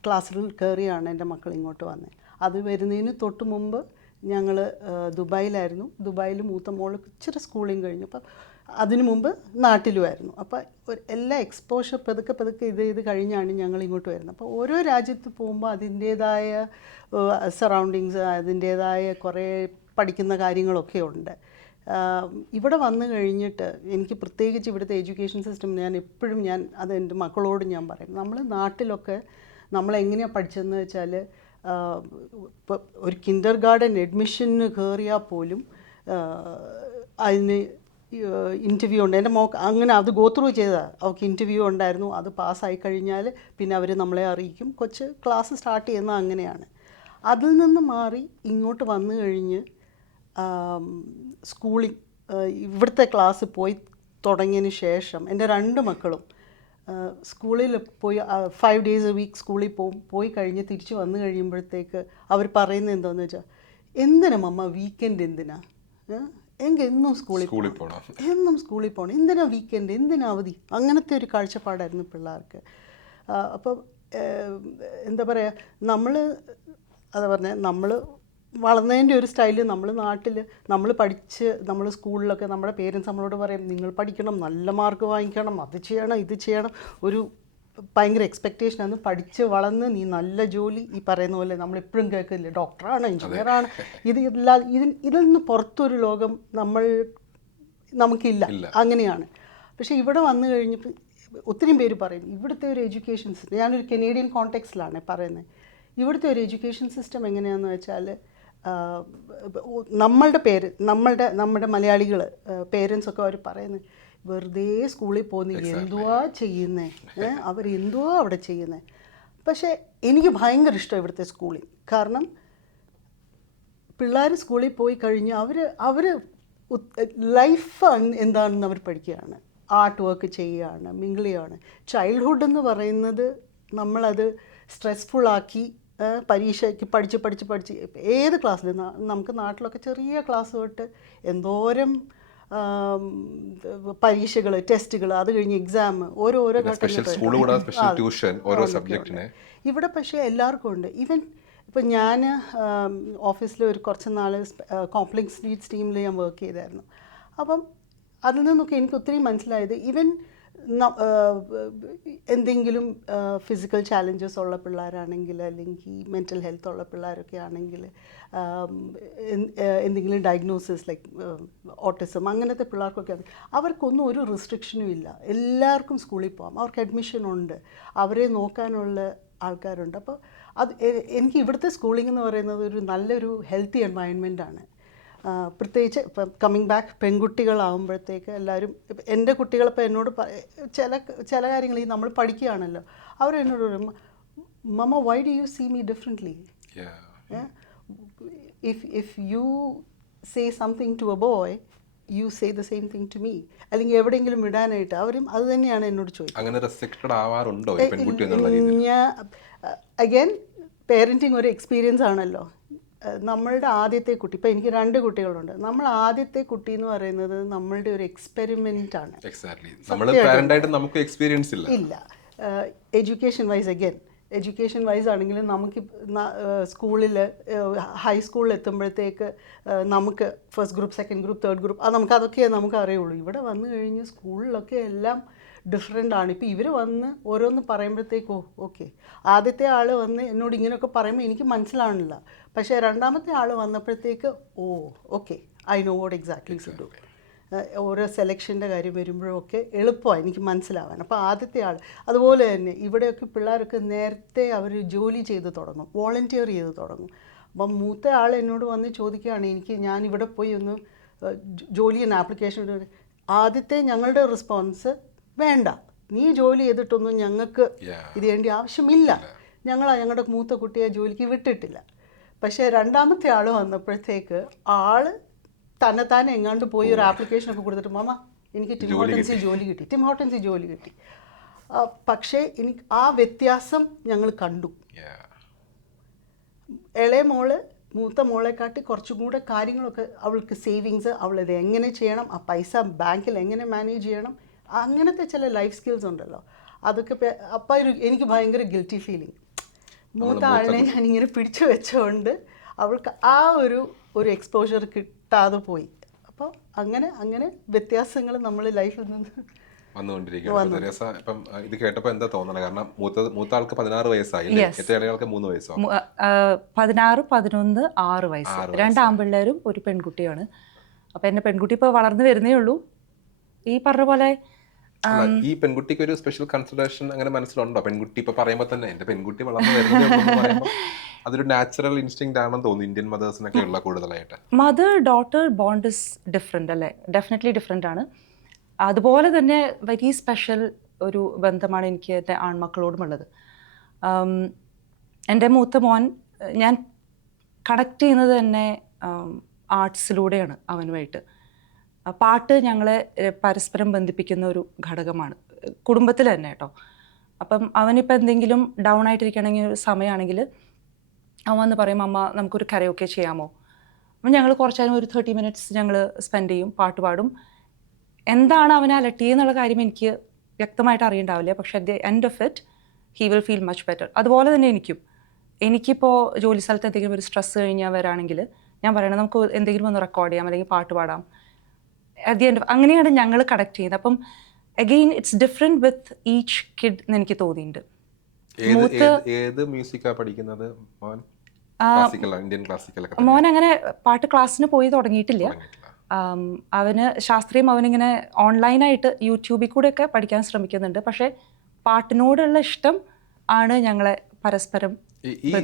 ക്ലാസ്സിൽ കയറിയാണ് എൻ്റെ മക്കൾ ഇങ്ങോട്ട് വന്നത്. അത് വരുന്നതിന് തൊട്ട് മുമ്പ് ഞങ്ങൾ ദുബായിലായിരുന്നു. ദുബായിൽ മൂത്ത മോള് ഇച്ചിരി സ്കൂളിങ് കഴിഞ്ഞു. അപ്പം അതിനു മുമ്പ് നാട്ടിലുമായിരുന്നു. അപ്പോൾ എല്ലാ എക്സ്പോഷർ പതുക്കെ ഇത് കഴിഞ്ഞാണ് ഞങ്ങൾ ഇങ്ങോട്ട് വരുന്നത്. അപ്പോൾ ഓരോ രാജ്യത്ത് പോകുമ്പോൾ അതിൻ്റേതായ സറൗണ്ടിങ്സ്, അതിൻ്റേതായ കുറേ പഠിക്കുന്ന കാര്യങ്ങളൊക്കെ ഉണ്ട്. ഇവിടെ വന്നു കഴിഞ്ഞിട്ട് എനിക്ക് പ്രത്യേകിച്ച് ഇവിടുത്തെ എഡ്യൂക്കേഷൻ സിസ്റ്റം ഞാൻ അത് എൻ്റെ മക്കളോട് ഞാൻ പറയും. നമ്മൾ നാട്ടിലൊക്കെ നമ്മളെങ്ങനെയാണ് പഠിച്ചതെന്ന് വെച്ചാൽ ഇപ്പോൾ ഒരു കിൻഡർ ഗാർഡൻ അഡ്മിഷന് കയറിയാൽ പോലും അതിന് ഇൻ്റർവ്യൂ ഉണ്ട്. എൻ്റെ മോക്ക് അങ്ങനെ അത് ഗോ ത്രൂ ചെയ്തതാണ്. അവൾക്ക് ഇൻ്റർവ്യൂ ഉണ്ടായിരുന്നു. അത് പാസ്സായി കഴിഞ്ഞാൽ പിന്നെ അവർ നമ്മളെ അറിയിക്കും. കൊച്ച് ക്ലാസ് സ്റ്റാർട്ട് ചെയ്യുന്നത് അങ്ങനെയാണ്. അതിൽ നിന്ന് മാറി ഇങ്ങോട്ട് വന്നു കഴിഞ്ഞ് സ്കൂളിൽ ഇവിടുത്തെ ക്ലാസ് പോയി തുടങ്ങിയതിന് ശേഷം എൻ്റെ 2 മക്കളും സ്കൂളിൽ പോയി 5 days a week സ്കൂളിൽ പോയി കഴിഞ്ഞ് തിരിച്ച് വന്നു കഴിയുമ്പോഴത്തേക്ക് അവർ പറയുന്നത് എന്താണെന്ന് വെച്ചാൽ, എന്തിനാ മമ്മ വീക്കെൻഡ്, എന്തിനാ എന്നും സ്കൂളിൽ പോകണം, എന്നും സ്കൂളിൽ പോകണം, എന്തിനാ വീക്കെൻഡ്, എന്തിനാ അവധി, അങ്ങനത്തെ ഒരു കാഴ്ചപ്പാടായിരുന്നു പിള്ളേർക്ക്. അപ്പോൾ എന്താ പറയുക, അതാ പറഞ്ഞത്, നമ്മൾ വളർന്നതിൻ്റെ ഒരു സ്റ്റൈല് നമ്മൾ നാട്ടിൽ നമ്മൾ സ്കൂളിലൊക്കെ നമ്മുടെ പേരൻസ് നമ്മളോട് പറയും, നിങ്ങൾ പഠിക്കണം, നല്ല മാർക്ക് വാങ്ങിക്കണം, അത് ചെയ്യണം, ഇത് ചെയ്യണം, ഒരു ഭയങ്കര എക്സ്പെക്റ്റേഷനാണ്. പഠിച്ച് വളർന്ന് നീ നല്ല ജോലി, ഈ പറയുന്ന പോലെ നമ്മളെപ്പോഴും കേൾക്കില്ലേ, ഡോക്ടറാണ്, എഞ്ചിനീയറാണ്, ഇതിൽ നിന്ന് പുറത്തൊരു ലോകം നമുക്കില്ല, അങ്ങനെയാണ്. പക്ഷേ ഇവിടെ വന്നു കഴിഞ്ഞപ്പോൾ ഒത്തിരി പേര് പറയും ഇവിടുത്തെ ഒരു എഡ്യൂക്കേഷൻ സിസ്റ്റം, ഞാനൊരു കനേഡിയൻ കോണ്ടെക്സ്റ്റിലാണ് പറയുന്നത്, ഇവിടുത്തെ ഒരു എഡ്യൂക്കേഷൻ സിസ്റ്റം എങ്ങനെയാണെന്ന് വെച്ചാൽ, നമ്മുടെ മലയാളികൾ പേരൻസൊക്കെ അവർ പറയുന്നത്, വെറുതെ സ്കൂളിൽ പോകുന്ന എന്തുവാ ചെയ്യുന്നത്, അവരെന്തുവാ അവിടെ ചെയ്യുന്നത്. പക്ഷേ എനിക്ക് ഭയങ്കര ഇഷ്ടം ഇവിടുത്തെ സ്കൂളിൽ. കാരണം പിള്ളേർ സ്കൂളിൽ പോയി കഴിഞ്ഞ് അവർ ലൈഫ് എന്താണെന്ന് അവർ പഠിക്കുകയാണ്, ആർട്ട് വർക്ക് ചെയ്യുകയാണ്, മിങ്കിൾ ചെയ്യുകയാണ്. ചൈൽഡ്ഹുഡ് എന്ന് പറയുന്നത് നമ്മളത് സ്ട്രെസ്ഫുള്ളാക്കി പരീക്ഷയ്ക്ക് പഠിച്ച് ഏത് ക്ലാസ്സിൽ, നമുക്ക് നാട്ടിലൊക്കെ ചെറിയ ക്ലാസ് തൊട്ട് എന്തോരം പരീക്ഷകൾ, ടെസ്റ്റുകൾ, അത് കഴിഞ്ഞ് എക്സാം, ഓരോ ഇവിടെ പക്ഷേ എല്ലാവർക്കും ഉണ്ട്. ഈവൻ ഇപ്പം ഞാൻ ഓഫീസിൽ ഒരു കുറച്ച് നാൾ കോംപ്ലക്സ് നീഡ്സ് ടീമിൽ ഞാൻ വർക്ക് ചെയ്തായിരുന്നു. അപ്പം അതിൽ നിന്നൊക്കെ എനിക്ക് ഒത്തിരി മനസ്സിലായത്, ഈവൻ എന്തെങ്കിലും ഫിസിക്കൽ ചാലഞ്ചസ് ഉള്ള പിള്ളേരാണെങ്കിൽ, അല്ലെങ്കിൽ മെൻ്റൽ ഹെൽത്ത് ഉള്ള പിള്ളേരൊക്കെ ആണെങ്കിൽ, എന്തെങ്കിലും ഡയഗ്നോസിസ് ലൈക്ക് ഓട്ടിസം, അങ്ങനത്തെ പിള്ളേർക്കൊക്കെ അവർക്കൊന്നും ഒരു റെസ്ട്രിക്ഷനും ഇല്ല. എല്ലാവർക്കും സ്കൂളിൽ പോകാം, അവർക്ക് അഡ്മിഷൻ ഉണ്ട്, അവരെ നോക്കാനുള്ള ആൾക്കാരുണ്ട്. അപ്പോൾ എനിക്ക് ഇവിടുത്തെ സ്കൂളിംഗ് എന്ന് പറയുന്നത് ഒരു നല്ലൊരു ഹെൽത്തി എൻവയൺമെൻറ്റാണ്. പ്രത്യേകിച്ച് ഇപ്പം കമ്മിങ് ബാക്ക് പെൺകുട്ടികളാകുമ്പോഴത്തേക്ക് എല്ലാവരും, എൻ്റെ കുട്ടികളിപ്പോൾ എന്നോട് ചില കാര്യങ്ങൾ നമ്മൾ പഠിക്കുകയാണല്ലോ, അവരെന്നോട് പറയും, mamma why do you see me differently, if you say something to a boy you say the same thing to me, അല്ലെങ്കിൽ എവിടെയെങ്കിലും വിടാനായിട്ട് അവരും അത് തന്നെയാണ് എന്നോട് ചോദിക്കുന്നത്. ഞാൻ അഗൈൻ പേരൻറ്റിങ് ഒരു എക്സ്പീരിയൻസ് ആണല്ലോ. നമ്മളുടെ ആദ്യത്തെ കുട്ടി, ഇപ്പോൾ എനിക്ക് 2 കുട്ടികളുണ്ട്, നമ്മൾ ആദ്യത്തെ കുട്ടി എന്ന് പറയുന്നത് നമ്മളുടെ ഒരു എക്സ്പെരിമെൻ്റ് ആണ്. ഇല്ല, എഡ്യൂക്കേഷൻ വൈസ് ആണെങ്കിലും നമുക്ക് സ്കൂളിൽ ഹൈസ്കൂളിൽ എത്തുമ്പോഴത്തേക്ക് നമുക്ക് first group, second group, third group, അതൊക്കെ നമുക്ക് അറിയുള്ളൂ. ഇവിടെ വന്നു കഴിഞ്ഞ് സ്കൂളിലൊക്കെ എല്ലാം ഡിഫറെൻ്റ് ആണ്. ഇപ്പോൾ ഇവർ വന്ന് ഓരോന്ന് പറയുമ്പോഴത്തേക്കോ ഓക്കെ, ആദ്യത്തെ ആൾ വന്ന് എന്നോട് ഇങ്ങനെയൊക്കെ പറയുമ്പോൾ എനിക്ക് മനസ്സിലാവണില്ല. പക്ഷേ രണ്ടാമത്തെ ആൾ വന്നപ്പോഴത്തേക്ക് okay, I know what exactly to do. ഓരോ സെലക്ഷൻ്റെ കാര്യം വരുമ്പോഴൊക്കെ എളുപ്പമാണ് എനിക്ക് മനസ്സിലാവാൻ. അപ്പോൾ ആദ്യത്തെ ആൾ അതുപോലെ തന്നെ ഇവിടെയൊക്കെ പിള്ളേരൊക്കെ നേരത്തെ അവർ ജോലി ചെയ്ത് തുടങ്ങും, വോളണ്ടിയർ ചെയ്ത് തുടങ്ങും. അപ്പം മൂത്ത ആൾ എന്നോട് വന്ന് ചോദിക്കുകയാണ്, ഞാൻ ഇവിടെ പോയി ഒന്ന് ജോലിന് ആപ്ലിക്കേഷൻ. ആദ്യത്തെ ഞങ്ങളുടെ റെസ്പോൺസ്, വേണ്ട, നീ ജോലി ചെയ്തിട്ടൊന്നും ഞങ്ങൾക്ക് ഇത് വേണ്ടി ആവശ്യമില്ല, ഞങ്ങളുടെ മൂത്ത കുട്ടിയെ ജോലിക്ക് വിട്ടിട്ടില്ല. പക്ഷേ രണ്ടാമത്തെ ആൾ വന്നപ്പോഴത്തേക്ക് തന്നെ എങ്ങാണ്ട് പോയി ഒരു ആപ്ലിക്കേഷനൊക്കെ കൊടുത്തിട്ട്, മാമ എനിക്ക് ടിം ഹോട്ടൻസി ജോലി കിട്ടി. പക്ഷേ എനിക്ക് ആ വ്യത്യാസം ഞങ്ങൾ കണ്ടു. ഇളയ മോള് മൂത്ത മോളെക്കാട്ടി കുറച്ചും കൂടെ കാര്യങ്ങളൊക്കെ, അവൾക്ക് സേവിങ്സ്, അവളത് എങ്ങനെ ചെയ്യണം, ആ പൈസ ബാങ്കിൽ എങ്ങനെ മാനേജ് ചെയ്യണം, അങ്ങനത്തെ ചില ലൈഫ് സ്കിൽസ് ഉണ്ടല്ലോ, അതൊക്കെ. അപ്പം എനിക്ക് ഭയങ്കര ഗിൽറ്റി ഫീലിംഗ്. മൂത്ത ആളിനെ ഞാനിങ്ങനെ പിടിച്ചു വെച്ചുകൊണ്ട് അവൾക്ക് ആ ഒരു എക്സ്പോഷർ കിട്ടാതെ പോയി. അപ്പോൾ അങ്ങനെ വ്യത്യാസങ്ങൾ നമ്മൾ ലൈഫിൽ നിന്ന് വന്നുകൊണ്ടിരിക്കുകയാണ്. തെരേസ ഇപ്പം ഇത് കേട്ടപ്പോൾ എന്താ തോന്നണത്? കാരണം മൂത്ത ആൾക്ക് 16 വയസ്സായി, ഏറ്റവും ഇളയ ആൾക്ക് 3 വയസ്സോ? 16, 11, 6 വയസ്സ്. 2 ആൺപിള്ളേരും ഒരു പെൺകുട്ടിയാണ്. അപ്പം എൻ്റെ പെൺകുട്ടി ഇപ്പോൾ വളർന്നു വരുന്നേ ഉള്ളൂ. ഈ പറഞ്ഞ പോലെ ഈ പെൺകുട്ടിക്ക് ഒരു സ്പെഷ്യൽ കൺസിഡറേഷൻ അങ്ങനെ മനസ്സിലുണ്ടോ? പെൺകുട്ടി ഇപ്പൊ പറയുമ്പോൾ തന്നെ എന്റെ പെൺകുട്ടി വളർന്നു വരുന്നത് അതൊരു നാച്ചുറൽ ഇൻസ്റ്റിങ് ആണെന്ന് തോന്നുന്നു ഇന്ത്യൻ മദേഴ്സിനൊക്കെ ഉള്ള കൂടുതലായിട്ട്. Mother daughter bond is different അല്ലേ? ഡെഫിനറ്റ്ലി ഡിഫറെൻ്റ് ആണ്. അതുപോലെ തന്നെ വെരി സ്പെഷ്യൽ ഒരു ബന്ധമാണ് എനിക്ക് എൻ്റെ ആൺമക്കളോടുമുള്ളത്. എൻ്റെ മൂത്ത മോൻ ഞാൻ കണക്ട് ചെയ്യുന്നത് തന്നെ ആർട്സിലൂടെയാണ് അവനുമായിട്ട്. പാട്ട് ഞങ്ങളെ പരസ്പരം ബന്ധിപ്പിക്കുന്ന ഒരു ഘടകമാണ് കുടുംബത്തിൽ തന്നെ കേട്ടോ. അപ്പം അവനിപ്പോൾ എന്തെങ്കിലും ഡൗൺ ആയിട്ടിരിക്കുകയാണെങ്കിൽ ഒരു സമയമാണെങ്കിൽ അവൻ വന്ന് പറയും, അമ്മ നമുക്കൊരു കരയൊക്കെ ചെയ്യാമോ? അപ്പം ഞങ്ങൾ കുറച്ച് നേരം ഒരു 30 minutes ഞങ്ങൾ സ്പെൻഡ് ചെയ്യും, പാട്ട് പാടും. എന്താണ് അവനെ അലട്ടിയെന്നുള്ള കാര്യം എനിക്ക് വ്യക്തമായിട്ട് അറിയണ്ടാവില്ല, പക്ഷേ at the end of it he will feel much better. അതുപോലെ തന്നെ എനിക്കിപ്പോൾ ജോലി സ്ഥലത്ത് എന്തെങ്കിലും ഒരു സ്ട്രെസ് കഴിഞ്ഞാൽ വരാണെങ്കിൽ ഞാൻ പറയണത് നമുക്ക് എന്തെങ്കിലും ഒന്ന് റെക്കോർഡ് ചെയ്യാം അല്ലെങ്കിൽ പാട്ട് പാടാം. അറ്റ് ദി എൻഡ് അങ്ങനെയാണ് ഞങ്ങൾ കണക്ട് ചെയ്യുന്നത്. അപ്പം again it's different with each kid എന്ന് എനിക്ക് തോന്നിയിട്ടുണ്ട്. ഏത് മ്യൂസിക്കാ പഠിക്കുന്നത് മോൻ? Indian classical? മോൻ അങ്ങനെ പാട്ട് ക്ലാസ്സിന് പോയി തുടങ്ങിയിട്ടില്ല. അവന് ശാസ്ത്രീയം അവനിങ്ങനെ ഓൺലൈനായിട്ട് യൂട്യൂബിൽ കൂടെയൊക്കെ പഠിക്കാൻ ശ്രമിക്കുന്നുണ്ട്. പക്ഷേ പാട്ടിനോടുള്ള ഇഷ്ടം ആണ് ഞങ്ങളെ പരസ്പരം.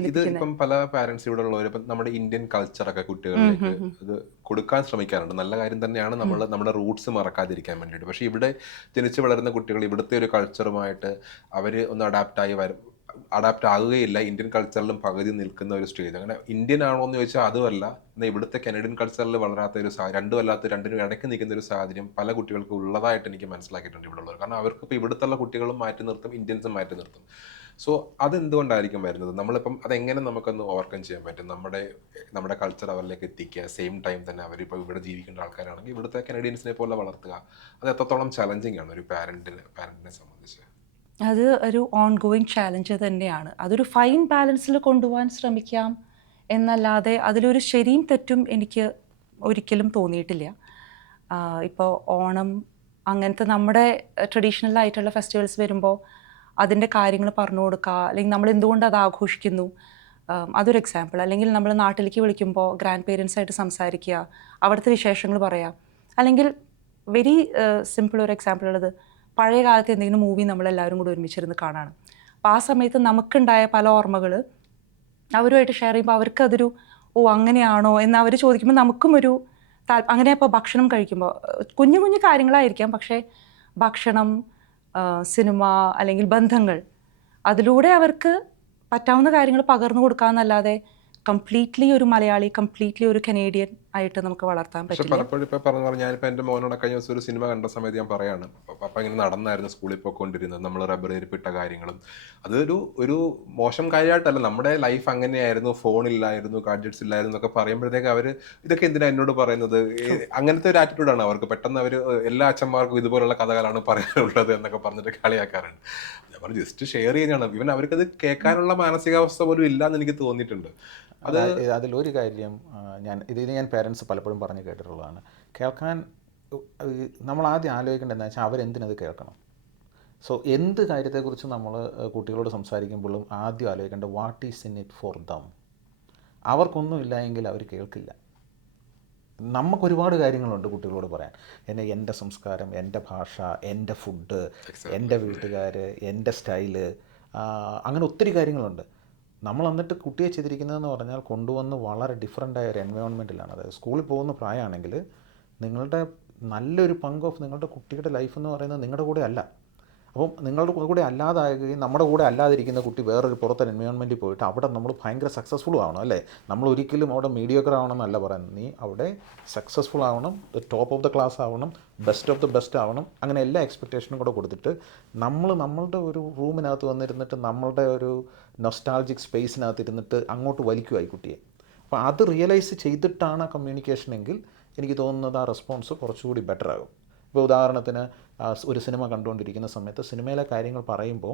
ഇത് ഇപ്പം പല പാരന്റ്സ് ഇവിടെ ഉള്ളവർ ഇപ്പം നമ്മുടെ ഇന്ത്യൻ കൾച്ചറൊക്കെ കുട്ടികളിലേക്ക് ഇത് കൊടുക്കാൻ ശ്രമിക്കാറുണ്ട്. നല്ല കാര്യം തന്നെയാണ്, നമ്മുടെ റൂട്ട്സ് മറക്കാതിരിക്കാൻ വേണ്ടിയിട്ട്. പക്ഷേ ഇവിടെ ജനിച്ചു വളരുന്ന കുട്ടികൾ ഇവിടുത്തെ ഒരു കൾച്ചറുമായിട്ട് അവർ ഒന്ന് അഡാപ്റ്റ് ആകുകയില്ല. ഇന്ത്യൻ കൾച്ചറിലും പകുതി നിൽക്കുന്ന ഒരു സ്റ്റേജ്. അങ്ങനെ ഇന്ത്യൻ ആണോ എന്ന് ചോദിച്ചാൽ അതുമല്ല. എന്നാൽ ഇവിടുത്തെ കനഡിയൻ കൾച്ചറിൽ വളരാത്ത ഒരു രണ്ടിനും ഇടയ്ക്ക് നിൽക്കുന്ന ഒരു സാഹചര്യം പല കുട്ടികൾക്കും ഉള്ളതായിട്ട് എനിക്ക് മനസ്സിലാക്കിയിട്ടുണ്ട് ഇവിടെ ഉള്ളവർ. കാരണം അവർക്ക് ഇപ്പോൾ ഇവിടുത്തെ കുട്ടികളും മാറ്റി നിർത്തും, ഇന്ത്യൻസും മാറ്റി നിർത്തും. സോ അതെന്തുകൊണ്ടായിരിക്കും വരുന്നത്? നമ്മളിപ്പം അതെങ്ങനെ നമുക്കൊന്ന് ഓവർകം ചെയ്യാൻ പറ്റും? നമ്മുടെ കൾച്ചർ അവരിലേക്ക് എത്തിക്കുക, സെയിം ടൈം തന്നെ അവരിപ്പോൾ ഇവിടെ ജീവിക്കേണ്ട ആൾക്കാരാണെങ്കിൽ ഇവിടുത്തെ കനഡിയൻസിനെ പോലെ വളർത്തുക. അത് എത്രത്തോളം ചലഞ്ചിങ് ആണ് ഒരു പാരന്റിനെ സംബന്ധിച്ച്? അത് ഒരു ഓൺ ഗോയിങ് ചാലഞ്ച് തന്നെയാണ്. അതൊരു ഫൈൻ ബാലൻസിൽ കൊണ്ടുപോകാൻ ശ്രമിക്കാം എന്നല്ലാതെ അതിലൊരു ശരിയും തെറ്റും എനിക്ക് ഒരിക്കലും തോന്നിയിട്ടില്ല. ഇപ്പോൾ ഓണം അങ്ങനത്തെ നമ്മുടെ ട്രഡീഷണൽ ആയിട്ടുള്ള ഫെസ്റ്റിവൽസ് വരുമ്പോൾ അതിൻ്റെ കാര്യങ്ങൾ പറഞ്ഞു കൊടുക്കുക, അല്ലെങ്കിൽ നമ്മൾ എന്തുകൊണ്ട് അത് ആഘോഷിക്കുന്നു, അതൊരു എക്സാമ്പിൾ. അല്ലെങ്കിൽ നമ്മൾ നാട്ടിലേക്ക് വിളിക്കുമ്പോൾ ഗ്രാൻഡ് പേരൻസായിട്ട് സംസാരിക്കുക, അവിടുത്തെ വിശേഷങ്ങൾ പറയാം. അല്ലെങ്കിൽ വെരി സിമ്പിൾ ഒരു എക്സാമ്പിൾ ഉള്ളത്, പഴയ കാലത്ത് എന്തെങ്കിലും മൂവി നമ്മളെല്ലാവരും കൂടി ഒരുമിച്ചിരുന്ന് കാണാണ്. അപ്പോൾ ആ സമയത്ത് നമുക്കുണ്ടായ പല ഓർമ്മകൾ അവരുമായിട്ട് ഷെയർ ചെയ്യുമ്പോൾ അവർക്കതൊരു അങ്ങനെയാണോ എന്ന് അവർ ചോദിക്കുമ്പോൾ നമുക്കും ഒരു അങ്ങനെ. ഇപ്പോൾ ഭക്ഷണം കഴിക്കുമ്പോൾ കുഞ്ഞു കുഞ്ഞു കാര്യങ്ങളായിരിക്കാം, പക്ഷേ ഭക്ഷണം, സിനിമ അല്ലെങ്കിൽ ബന്ധങ്ങൾ, അതിലൂടെ അവർക്ക് പറ്റാവുന്ന കാര്യങ്ങൾ പകർന്നു കൊടുക്കാമെന്നല്ലാതെ കംപ്ലീറ്റ്ലി ഒരു മലയാളി, കംപ്ലീറ്റ്ലി ഒരു കനേഡിയൻ ആയിട്ട് നമുക്ക് വളർത്താൻ പറ്റില്ല. പലപ്പോഴും ഇപ്പം പറഞ്ഞ ഞാനിപ്പോൾ എൻ്റെ മോനോട് കഴിഞ്ഞ ദിവസം ഒരു സിനിമ കണ്ട സമയത്ത് ഞാൻ പറയാണ്, പപ്പ ഇങ്ങനെ നടന്നായിരുന്നു സ്കൂളിൽ പോയിക്കൊണ്ടിരുന്നത്, നമ്മൾ റബ്ബർ ഏരിപ്പിട്ട കാര്യങ്ങളും. അതൊരു മോശം കാര്യമായിട്ടല്ല, നമ്മുടെ ലൈഫ് അങ്ങനെയായിരുന്നു, ഫോണില്ലായിരുന്നു, ഗാഡ്ജറ്റ്സ് ഇല്ലായിരുന്നു എന്നൊക്കെ പറയുമ്പോഴത്തേക്ക് അവർ ഇതൊക്കെ എന്തിനാ എന്നോട് പറയുന്നത്, അങ്ങനത്തെ ഒരു ആറ്റിറ്റ്യൂഡാണ് അവർക്ക്. പെട്ടെന്ന് അവർ എല്ലാ അച്ഛന്മാർക്കും ഇതുപോലുള്ള കഥകളാണ് പറയാനുള്ളത് എന്നൊക്കെ പറഞ്ഞിട്ട് കളിയാക്കാറുണ്ട്. ഞാൻ പറഞ്ഞു ജസ്റ്റ് ഷെയർ ചെയ്യുന്നതാണ്. ഇവൻ അവർക്കത് കേൾക്കാനുള്ള മാനസികാവസ്ഥ പോലും ഇല്ലയെന്ന് എനിക്ക് തോന്നിയിട്ടുണ്ട്. അതിലൊരു കാര്യം ഞാൻ പേരൻസ് പലപ്പോഴും പറഞ്ഞ് കേട്ടിട്ടുള്ളതാണ്. കേൾക്കാൻ നമ്മൾ ആദ്യം ആലോചിക്കേണ്ടത് എന്താ വെച്ചാൽ അവരെന്തിനത് കേൾക്കണം. സോ എന്ത് കാര്യത്തെക്കുറിച്ച് നമ്മൾ കുട്ടികളോട് സംസാരിക്കുമ്പോഴും ആദ്യം ആലോചിക്കേണ്ടത് what is in it for them. അവർക്കൊന്നും ഇല്ല എങ്കിൽ അവർ കേൾക്കില്ല. നമുക്കൊരുപാട് കാര്യങ്ങളുണ്ട് കുട്ടികളോട് പറയാൻ. എൻ്റെ സംസ്കാരം, എൻ്റെ ഭാഷ, എൻ്റെ ഫുഡ്, എൻ്റെ വീട്ടുകാർ, എൻ്റെ സ്റ്റൈല്, അങ്ങനെ ഒത്തിരി കാര്യങ്ങളുണ്ട്. നമ്മൾ എന്നിട്ട് കുട്ടിയെ ചെയ്തിരിക്കുന്നതെന്ന് പറഞ്ഞാൽ കൊണ്ടുവന്ന് വളരെ ഡിഫറൻ്റായ ഒരു എൻവയോൺമെൻറ്റിലാണ്. അതായത് സ്കൂളിൽ പോകുന്ന പ്രായമാണെങ്കിൽ നിങ്ങളുടെ നല്ലൊരു പങ്ക് ഓഫ് നിങ്ങളുടെ കുട്ടിയുടെ ലൈഫ് എന്ന് പറയുന്നത് നിങ്ങളുടെ കൂടെ അല്ല. അപ്പം നിങ്ങളുടെ കൂടെ അല്ലാതാകുകയും നമ്മുടെ കൂടെ അല്ലാതിരിക്കുന്ന കുട്ടി വേറൊരു പുറത്തൊരു എൻവയോൺമെൻറ്റിൽ പോയിട്ട് അവിടെ നമ്മൾ ഭയങ്കര സക്സസ്ഫുൾ ആവണം, അല്ലേ? നമ്മൾ ഒരിക്കലും അവിടെ മീഡിയോക്കർ ആവണമെന്നല്ല പറയുന്നത്. നീ അവിടെ സക്സസ്ഫുൾ ആവണം, ടോപ്പ് ഓഫ് ദ ക്ലാസ് ആവണം, ബെസ്റ്റ് ഓഫ് ദ ബെസ്റ്റ് ആവണം. അങ്ങനെ എല്ലാ എക്സ്പെക്റ്റേഷനും കൂടെ കൊടുത്തിട്ട് നമ്മളുടെ ഒരു റൂമിനകത്ത് വന്നിരുന്നിട്ട് നമ്മളുടെ ഒരു നൊസ്റ്റാൾജിക് സ്പേസിനകത്ത് ഇരുന്നിട്ട് അങ്ങോട്ട് വലിക്കുമായി കുട്ടിയെ. അപ്പോൾ അത് റിയലൈസ് ചെയ്തിട്ടാണ് കമ്മ്യൂണിക്കേഷൻ എങ്കിൽ എനിക്ക് തോന്നുന്നത് ആ റെസ്പോൺസ് കുറച്ചുകൂടി ബെറ്റർ ആകും. ഇപ്പോൾ ഉദാഹരണത്തിന് ഒരു സിനിമ കണ്ടുകൊണ്ടിരിക്കുന്ന സമയത്ത് സിനിമയിലെ കാര്യങ്ങൾ പറയുമ്പോൾ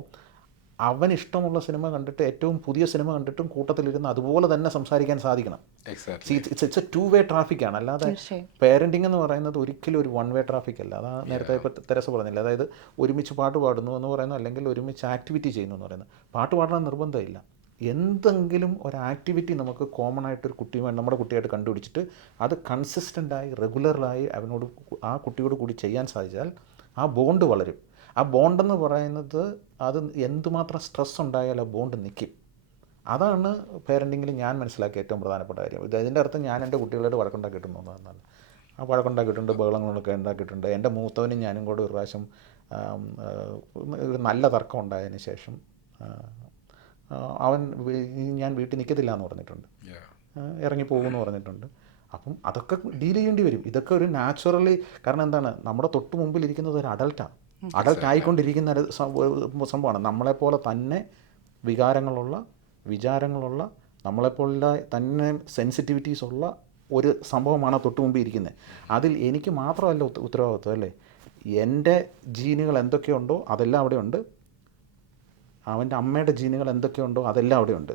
അവൻ ഇഷ്ടമുള്ള സിനിമ കണ്ടിട്ട് ഏറ്റവും പുതിയ സിനിമ കണ്ടിട്ടും കൂട്ടത്തിലിരുന്ന് അതുപോലെ തന്നെ സംസാരിക്കാൻ സാധിക്കണം. എക്സാക്ട്ലി. ഇറ്റ്സ് എ 2-way ട്രാഫിക്കാണ്, അല്ലാതെ തീർച്ചയായും. പേരൻറ്റിങ് എന്ന് പറയുന്നത് ഒരിക്കലും ഒരു 1-way ട്രാഫിക് അല്ല. അതാ നേരത്തെ ഇപ്പോൾ തെരസ പറഞ്ഞില്ല, അതായത് ഒരുമിച്ച് പാട്ട് പാടുന്നു എന്ന് പറയുന്നു, അല്ലെങ്കിൽ ഒരുമിച്ച് ആക്ടിവിറ്റി ചെയ്യുന്നു എന്ന് പറയുന്നത്. പാട്ട് പാടാൻ നിർബന്ധമില്ല, എന്തെങ്കിലും ഒരു ആക്ടിവിറ്റി നമുക്ക് കോമൺ ആയിട്ടൊരു കുട്ടിയുമായി നമ്മുടെ കുട്ടിയായിട്ട് കണ്ടുപിടിച്ചിട്ട് അത് കൺസിസ്റ്റൻ്റായി റെഗുലറായി അവനോട് ആ കുട്ടിയോട് കൂടി ചെയ്യാൻ സാധിച്ചാൽ ആ ബോണ്ട് വളരും. ആ ബോണ്ടെന്ന് പറയുന്നത് അത് എന്തുമാത്രം സ്ട്രെസ് ഉണ്ടായാലും ആ ബോണ്ട് നിൽക്കും. അതാണ് പേരൻറ്റിങ്ങിൽ ഞാൻ മനസ്സിലാക്കിയ ഏറ്റവും പ്രധാനപ്പെട്ട കാര്യം. ഇതിൻ്റെ അർത്ഥം ഞാൻ എൻ്റെ കുട്ടികളോട് വഴക്കുണ്ടാക്കിയിട്ടുണ്ട് എന്നല്ല. ആ വഴക്കുണ്ടാക്കിയിട്ടുണ്ട്, ബഹളങ്ങളൊക്കെ ഉണ്ടാക്കിയിട്ടുണ്ട്. എൻ്റെ മൂത്തവനും ഞാനും കൂടെ ഒരു പ്രാവശ്യം ഒരു നല്ല തർക്കം ഉണ്ടായതിന് ശേഷം അവൻ ഞാൻ വീട്ടിൽ നിൽക്കത്തില്ല എന്ന് പറഞ്ഞിട്ടുണ്ട്, ഇറങ്ങിപ്പോകുമെന്ന് പറഞ്ഞിട്ടുണ്ട്. അപ്പം അതൊക്കെ ഡീൽ ചെയ്യേണ്ടി വരും. ഇതൊക്കെ ഒരു നാച്ചുറലി, കാരണം എന്താണ്, നമ്മുടെ തൊട്ട് മുമ്പിൽ ഇരിക്കുന്നത് ഒരു അഡൾട്ടാണ്, അഡൾട്ട് ആയിക്കൊണ്ടിരിക്കുന്ന ഒരു സംഭവമാണ്. നമ്മളെപ്പോലെ തന്നെ വികാരങ്ങളുള്ള, വിചാരങ്ങളുള്ള, നമ്മളെപ്പോലുള്ള തന്നെ സെൻസിറ്റിവിറ്റീസ് ഉള്ള ഒരു സംഭവമാണ് തൊട്ട് മുമ്പിൽ ഇരിക്കുന്നത്. അതിൽ എനിക്ക് മാത്രമല്ല ഉത്തരവാദിത്വം, അല്ലേ? എൻ്റെ ജീനുകൾ എന്തൊക്കെയുണ്ടോ അതെല്ലാം അവിടെ ഉണ്ട്, അവൻ്റെ അമ്മയുടെ ജീനുകൾ എന്തൊക്കെയുണ്ടോ അതെല്ലാം അവിടെ ഉണ്ട്.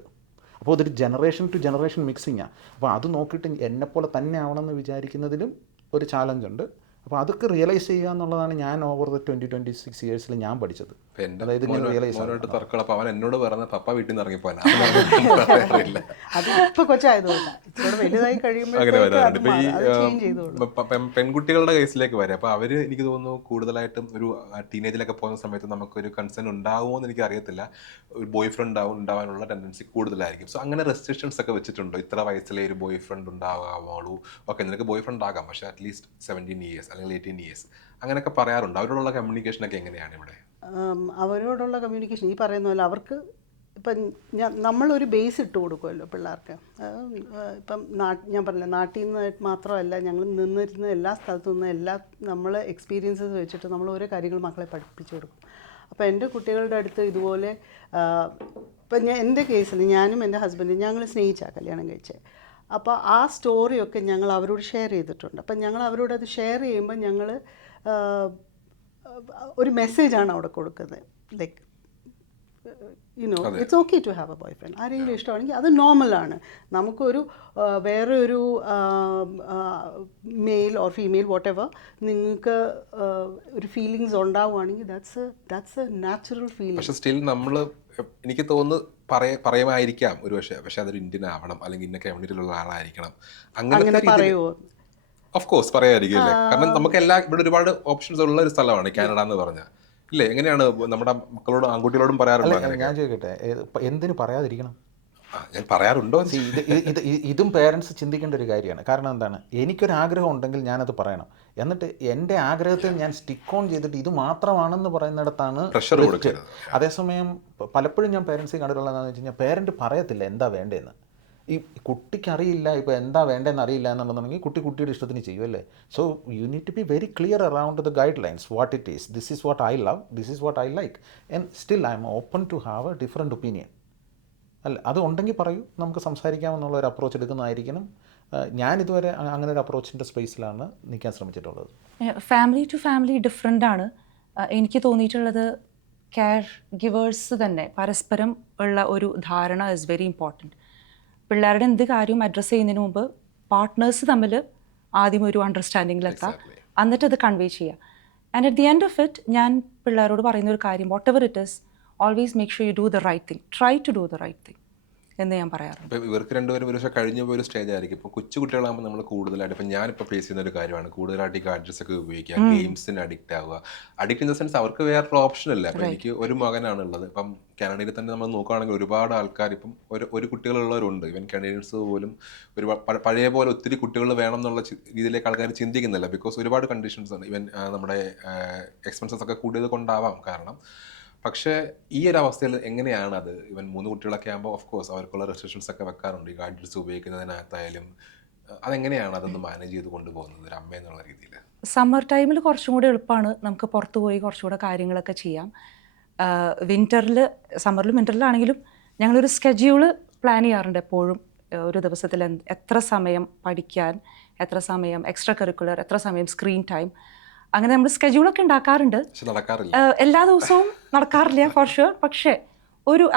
അപ്പോൾ അതൊരു ജനറേഷൻ ടു ജനറേഷൻ മിക്സിങ്ങാണ്. അപ്പോൾ അത് നോക്കിയിട്ട് എന്നെപ്പോലെ തന്നെ ആവണമെന്ന് വിചാരിക്കുന്നതിലും ഒരു ചാലഞ്ചുണ്ട്. അപ്പോൾ അതൊക്കെ റിയലൈസ് ചെയ്യുക എന്നുള്ളതാണ് ഞാൻ ഓവർ ദ 20-26 ഇയേഴ്സിൽ ഞാൻ പഠിച്ചത്. അതായത് ഇങ്ങനെ റിയലൈസ് അവൻ എന്നോട് പറഞ്ഞ പപ്പ വീട്ടിൽ നിന്ന് ഇറങ്ങിപ്പോയാ അത് ഇപ്പോൾ കൊച്ചായതുകൊണ്ട് ഇച്ചിരി വലുതായി അങ്ങനെ വരാറുണ്ട്. ഇപ്പൊ കഴിയുമ്പോൾ ഈ പെൺകുട്ടികളുടെ കേസിലേക്ക് വരെ, അപ്പൊ അവര് എനിക്ക് തോന്നുന്നു കൂടുതലായിട്ടും ഒരു ടീനേജിലൊക്കെ പോകുന്ന സമയത്ത് നമുക്കൊരു കൺസേൺ ഉണ്ടാവുമോ എന്ന് എനിക്ക് അറിയത്തില്ല. ഒരു ബോയ് ഫ്രണ്ട് ഉണ്ടാവാനുള്ള ടെൻഡൻസി കൂടുതലായിരിക്കും. സോ അങ്ങനെ റെസ്ട്രിക്ഷൻസ് ഒക്കെ വെച്ചിട്ടുണ്ടോ? ഇത്ര വയസ്സിലെ ഒരു ബോയ് ഫ്രണ്ട് ഉണ്ടാകാവുള്ളൂ, ഓക്കെ നിനക്ക് ബോയ് ഫ്രണ്ട് ആകാം, പക്ഷേ അറ്റ്ലീസ്റ്റ് 17 ഇയേഴ്സ് അല്ലെങ്കിൽ 18 ഇയേഴ്സ് അങ്ങനെയൊക്കെ പറയാറുണ്ട്. അവരോടുള്ള കമ്മ്യൂണിക്കേഷനൊക്കെ എങ്ങനെയാണ് ഇവിടെ? അവരോടുള്ള കമ്മ്യൂണിക്കേഷൻ ഈ പറയുന്ന പോലെ അവർക്ക് ഇപ്പം നമ്മളൊരു ബേസ് ഇട്ട് കൊടുക്കുമല്ലോ പിള്ളേർക്ക്. ഇപ്പം ഞാൻ പറഞ്ഞില്ല, നാട്ടിൽ നിന്ന് മാത്രമല്ല, ഞങ്ങൾ നിന്നിരുന്ന എല്ലാ സ്ഥലത്തു നിന്ന് എല്ലാ നമ്മൾ എക്സ്പീരിയൻസസ് വെച്ചിട്ട് നമ്മൾ ഓരോ കാര്യങ്ങൾ മക്കളെ പഠിപ്പിച്ചു കൊടുക്കും. അപ്പോൾ എൻ്റെ കുട്ടികളുടെ അടുത്ത് ഇതുപോലെ ഇപ്പം എൻ്റെ കേസിൽ ഞാനും എൻ്റെ ഹസ്ബൻഡും ഞങ്ങൾ സ്നേഹിച്ചാണ് കല്യാണം കഴിച്ചത്. അപ്പോൾ ആ സ്റ്റോറിയൊക്കെ ഞങ്ങൾ അവരോട് ഷെയർ ചെയ്തിട്ടുണ്ട്. അപ്പം ഞങ്ങൾ അവരോട് അത് ഷെയർ ചെയ്യുമ്പോൾ ഞങ്ങൾ ഒരു മെസ്സേജാണ് അവിടെ കൊടുക്കുന്നത്. Like it's okay to have a boyfriend. ആരെങ്കിലും ഇഷ്ടമാണെങ്കിൽ അത് നോർമലാണ്. നമുക്കൊരു വേറെ ഒരു male or female whatever നിങ്ങൾക്ക് ഒരു ഫീലിങ്സ് ഉണ്ടാവുകയാണെങ്കിൽ ദാറ്റ്സ് എ നാച്ചുറൽ ഫീലിംഗ്. പക്ഷെ സ്റ്റിൽ നമ്മൾ, എനിക്ക് തോന്നുന്നു പറയുമായിരിക്കാം ഒരു പക്ഷെ അതൊരു ഇന്ത്യൻ ആവണം അല്ലെങ്കിൽ ഇന്ന കമ്മ്യൂണിറ്റിയിലുള്ള ആളായിരിക്കണം അങ്ങനെ പറയുമോ? ഓഫ് കോഴ്സ് പറയായിരിക്കും അല്ലേ? കാരണം നമുക്ക് ഇവിടെ ഒരുപാട് ഓപ്ഷൻസ് ഉള്ള ഒരു സ്ഥലമാണ് കാനഡ എന്ന് പറഞ്ഞാൽ, ഇല്ലേ? എങ്ങനെയാണ് നമ്മുടെ മക്കളോടും ആൺകുട്ടികളോടും പറയാറുണ്ടോ? ഞാൻ ചോദിക്കട്ടെ, എന്തിനു പറയാതിരിക്കണം? ഞാൻ പറയാറുണ്ടോ? ഇതും പേരൻസ് ചിന്തിക്കേണ്ട ഒരു കാര്യമാണ്. കാരണം എന്താണ്, എനിക്കൊരാഗ്രഹം ഉണ്ടെങ്കിൽ ഞാനത് പറയണം. എന്നിട്ട് എൻ്റെ ആഗ്രഹത്തിൽ ഞാൻ സ്റ്റിക്ക് ഓൺ ചെയ്തിട്ട് ഇത് മാത്രമാണെന്ന് പറയുന്നിടത്താണ് പ്രഷർ കൊടുക്കരുത്. അതേസമയം പലപ്പോഴും ഞാൻ പേരൻസിൽ കണ്ടിട്ടുള്ളതെന്ന് വെച്ച് കഴിഞ്ഞാൽ പേരൻറ്റ് പറയത്തില്ല എന്താ വേണ്ടതെന്ന്. ഈ കുട്ടിക്ക് അറിയില്ല, ഇപ്പോൾ എന്താ വേണ്ടതെന്ന് അറിയില്ല എന്നുണ്ടെന്നുണ്ടെങ്കിൽ കുട്ടിയുടെ ഇഷ്ടത്തിന് ചെയ്യുമല്ലേ. So you need to be very clear around the guidelines, what it is, this is what I love, this is what I like, and still I am open to have a different opinion. അല്ല, അത് ഉണ്ടെങ്കിൽ പറയൂ, നമുക്ക് സംസാരിക്കാമെന്നുള്ള ഒരു അപ്രോച്ച് എടുക്കുന്നതായിരിക്കണം. ഞാനിതുവരെ അങ്ങനെ ഒരു അപ്രോച്ചിൻ്റെ സ്പേസിലാണ് നിൽക്കാൻ ശ്രമിച്ചിട്ടുള്ളത്. ഫാമിലി ടു ഫാമിലി ഡിഫറെൻ്റ് ആണ്. എനിക്ക് തോന്നിയിട്ടുള്ളത് കെയർ ഗിവേഴ്സ് തന്നെ പരസ്പരം ഉള്ള ഒരു ധാരണ ഇസ് വെരി ഇമ്പോർട്ടൻറ്റ്. പിള്ളേരുടെ എന്ത് കാര്യവും അഡ്രസ്സ് ചെയ്യുന്നതിന് മുമ്പ് പാർട്ട്നേഴ്സ് തമ്മിൽ ആദ്യം ഒരു അണ്ടർസ്റ്റാൻഡിങ്ങിലെത്താം, എന്നിട്ട് അത് കൺവേ ചെയ്യുക. And at the end of it ഞാൻ പിള്ളേരോട് പറയുന്ന ഒരു കാര്യം, whatever it is, always make sure you do the right thing, try to do the right thing എന്ന് ഞാൻ പറയാറുണ്ട്. ഇപ്പോൾ ഇവർക്ക് രണ്ടുപേരും ഒരു പക്ഷേ കഴിഞ്ഞ പോയൊരു സ്റ്റേജ് ആയിരിക്കും. ഇപ്പോൾ കൊച്ചു കുട്ടികളാകുമ്പോൾ നമ്മൾ കൂടുതലായിട്ട്, ഇപ്പം ഞാനിപ്പോൾ ഫേസ് ചെയ്യുന്ന ഒരു കാര്യമാണ്, കൂടുതലായിട്ട് ഈ ഗാഡ്ജറ്റ്സ് ഒക്കെ ഉപയോഗിക്കുക, ഗെയിംസിന് അഡിക്റ്റ് ആവുക. അഡിക്റ്റ് ഇൻ ദ സെൻസ് അവർക്ക് വേറൊരു ഓപ്ഷൻ ഇല്ല. അപ്പം എനിക്ക് ഒരു മകനാണുള്ളത്. ഇപ്പം കാനഡയിൽ തന്നെ നമ്മൾ നോക്കുകയാണെങ്കിൽ ഒരുപാട് ആൾക്കാർ ഇപ്പം ഒരു കുട്ടികളുള്ളവരുണ്ട്. ഇവൻ കനേഡിയൻസ് പോലും ഒരു പഴയ പോലെ ഒത്തിരി കുട്ടികൾ വേണം എന്നുള്ള രീതിയിലേക്ക് ആൾക്കാർ ചിന്തിക്കുന്നില്ല. ബിക്കോസ് ഒരുപാട് കണ്ടീഷൻസ് ഉണ്ട്. ഇവൻ നമ്മുടെ എക്സ്പെൻസസ് ഒക്കെ കൂടിയത് കൊണ്ടാവാം കാരണം. പക്ഷേ ഈ ഒരു അവസ്ഥയിൽ എങ്ങനെയാണ് അത്, ഇവൻ 3 കുട്ടികളൊക്കെ ആകുമ്പോൾ ഓഫ് കോഴ്സ് അവർക്കുള്ള റെസ്ട്രിക്ഷൻസ് ഒക്കെ വെക്കാറുണ്ട്, ഈ ഗാഡ്ജറ്റ്സ് ഉപയോഗിക്കുന്നതിനകത്തായാലും. അതെങ്ങനെയാണ് അതൊന്ന് മാനേജ് ചെയ്ത് കൊണ്ടുപോകുന്നത് ഒരു അമ്മ എന്നുള്ള രീതിയിൽ? സമ്മർ ടൈമിൽ കുറച്ചും കൂടി എളുപ്പമാണ്, നമുക്ക് പുറത്ത് പോയി കുറച്ചുകൂടെ കാര്യങ്ങളൊക്കെ ചെയ്യാം. സമ്മറിലും വിൻ്ററിലാണെങ്കിലും ഞങ്ങളൊരു സ്കെഡ്യൂള് പ്ലാൻ ചെയ്യാറുണ്ട് എപ്പോഴും. ഒരു ദിവസത്തിൽ എത്ര സമയം പഠിക്കാൻ, എത്ര സമയം എക്സ്ട്രാ കരിക്കുലർ, എത്ര സമയം സ്ക്രീൻ ടൈം, അങ്ങനെ നമ്മൾ സ്കെഡ്യൂളൊക്കെ ഉണ്ടാക്കാറുണ്ട്. എല്ലാ ദിവസവും നടക്കാറില്ല ഫോർ ഷുവർ. പക്ഷേ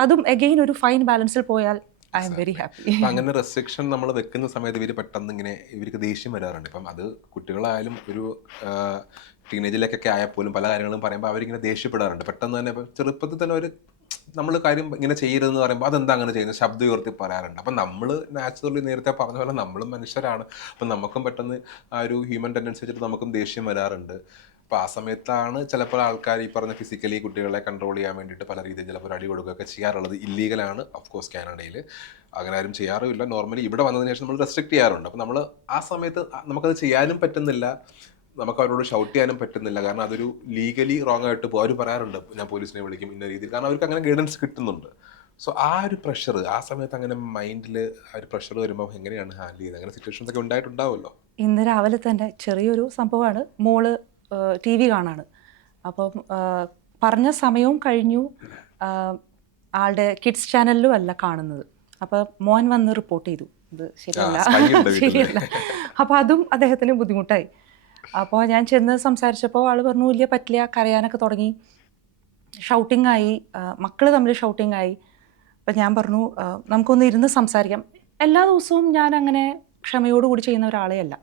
അതും എഗെയിൻ ഒരു ഫൈൻ ബാലൻസിൽ പോയാൽ ഐ എം വെരി ഹാപ്പി. അപ്പം അങ്ങനെ റെസ്ട്രിക്ഷൻ നമ്മൾ വെക്കുന്ന സമയത്ത് ഇവർ പെട്ടെന്ന് ഇങ്ങനെ ഇവർക്ക് ദേഷ്യം വരാറുണ്ട്. ഇപ്പം അത് കുട്ടികളായാലും ഒരു ടീനേജിലേക്കൊക്കെ ആയാൽ പോലും പല കാര്യങ്ങളും പറയുമ്പോൾ അവരിങ്ങനെ ദേഷ്യപ്പെടാറുണ്ട് പെട്ടെന്ന് തന്നെ. ഇപ്പം ചെറുപ്പത്തിൽ തന്നെ ഒരു നമ്മൾ കാര്യം ഇങ്ങനെ ചെയ്യരുതെന്ന് പറയുമ്പോൾ അതെന്താ അങ്ങനെ ചെയ്യുന്നത്, ശബ്ദം ഉയർത്തി പറയാറുണ്ട്. അപ്പം നമ്മൾ നാച്ചുറലി നേരത്തെ പറഞ്ഞ പോലെ നമ്മളും മനുഷ്യരാണ്. അപ്പം നമുക്കും പെട്ടെന്ന് ആ ഒരു ഹ്യൂമൻ ടെൻഡൻസി വെച്ചിട്ട് നമുക്കും ദേഷ്യം വരാറുണ്ട്. അപ്പോൾ ആ സമയത്താണ് ചിലപ്പോൾ ആൾക്കാർ ഈ പറഞ്ഞ ഫിസിക്കലി കുട്ടികളെ കൺട്രോൾ ചെയ്യാൻ വേണ്ടിയിട്ട് പല രീതിയിൽ ചിലപ്പോൾ അടി കൊടുക്കുകയൊക്കെ ചെയ്യാറുള്ളത്. ഇല്ലീഗലാണ് ഓഫ് കോഴ്സ് കാനഡയിൽ, അങ്ങനെ ആരും ചെയ്യാറുമില്ല. നോർമലി ഇവിടെ വന്നതിന് ശേഷം നമ്മൾ റെസ്ട്രിക്ട് ചെയ്യാറുണ്ട്. അപ്പോൾ നമ്മൾ ആ സമയത്ത് നമുക്കത് ചെയ്യാനും പറ്റുന്നില്ല, നമുക്ക് അവരോട് ഷൗട്ട് ചെയ്യാനും പറ്റുന്നില്ല. കാരണം അതൊരു ലീഗലി റോങ് ആയിട്ട് പോകും. അവർ പറയാറുണ്ട് ഞാൻ പോലീസിനെ വിളിക്കും ഇന്ന രീതിയിൽ, കാരണം അവർക്ക് അങ്ങനെ ഗൈഡൻസ് കിട്ടുന്നുണ്ട്. സോ ആ ഒരു പ്രഷർ ആ സമയത്ത് അങ്ങനെ മൈൻഡിൽ ആ ഒരു പ്രഷർ വരുമ്പോൾ എങ്ങനെയാണ് ഹാൻഡിൽ ചെയ്യുന്നത്? അങ്ങനെ സിറ്റുവേഷൻസ് ഒക്കെ ഉണ്ടായിട്ടുണ്ടാവുമല്ലോ. ഇന്ന് രാവിലെ തന്നെ ചെറിയൊരു സംഭവമാണ്. മോള് ടി വി കാണാണ്. അപ്പം പറഞ്ഞ സമയവും കഴിഞ്ഞു, ആളുടെ കിഡ്സ് ചാനലിലും അല്ല കാണുന്നത്. അപ്പം മോൻ വന്ന് റിപ്പോർട്ട് ചെയ്തു, ഇത് ശരിയല്ല ശരിയല്ല. അപ്പം അതും അദ്ദേഹത്തിന് ബുദ്ധിമുട്ടായി. അപ്പോൾ ഞാൻ ചെന്ന് സംസാരിച്ചപ്പോൾ ആൾ പറഞ്ഞു ഇല്ല പറ്റില്ല, കരയാനൊക്കെ തുടങ്ങി, ഷൗട്ടിംഗ് ആയി, മക്കൾ തമ്മിൽ ഷൗട്ടിംഗ് ആയി. അപ്പം ഞാൻ പറഞ്ഞു നമുക്കൊന്ന് ഇരുന്ന് സംസാരിക്കാം. എല്ലാ ദിവസവും ഞാൻ അങ്ങനെ ക്ഷമയോടുകൂടി ചെയ്യുന്ന ഒരാളെ അല്ല.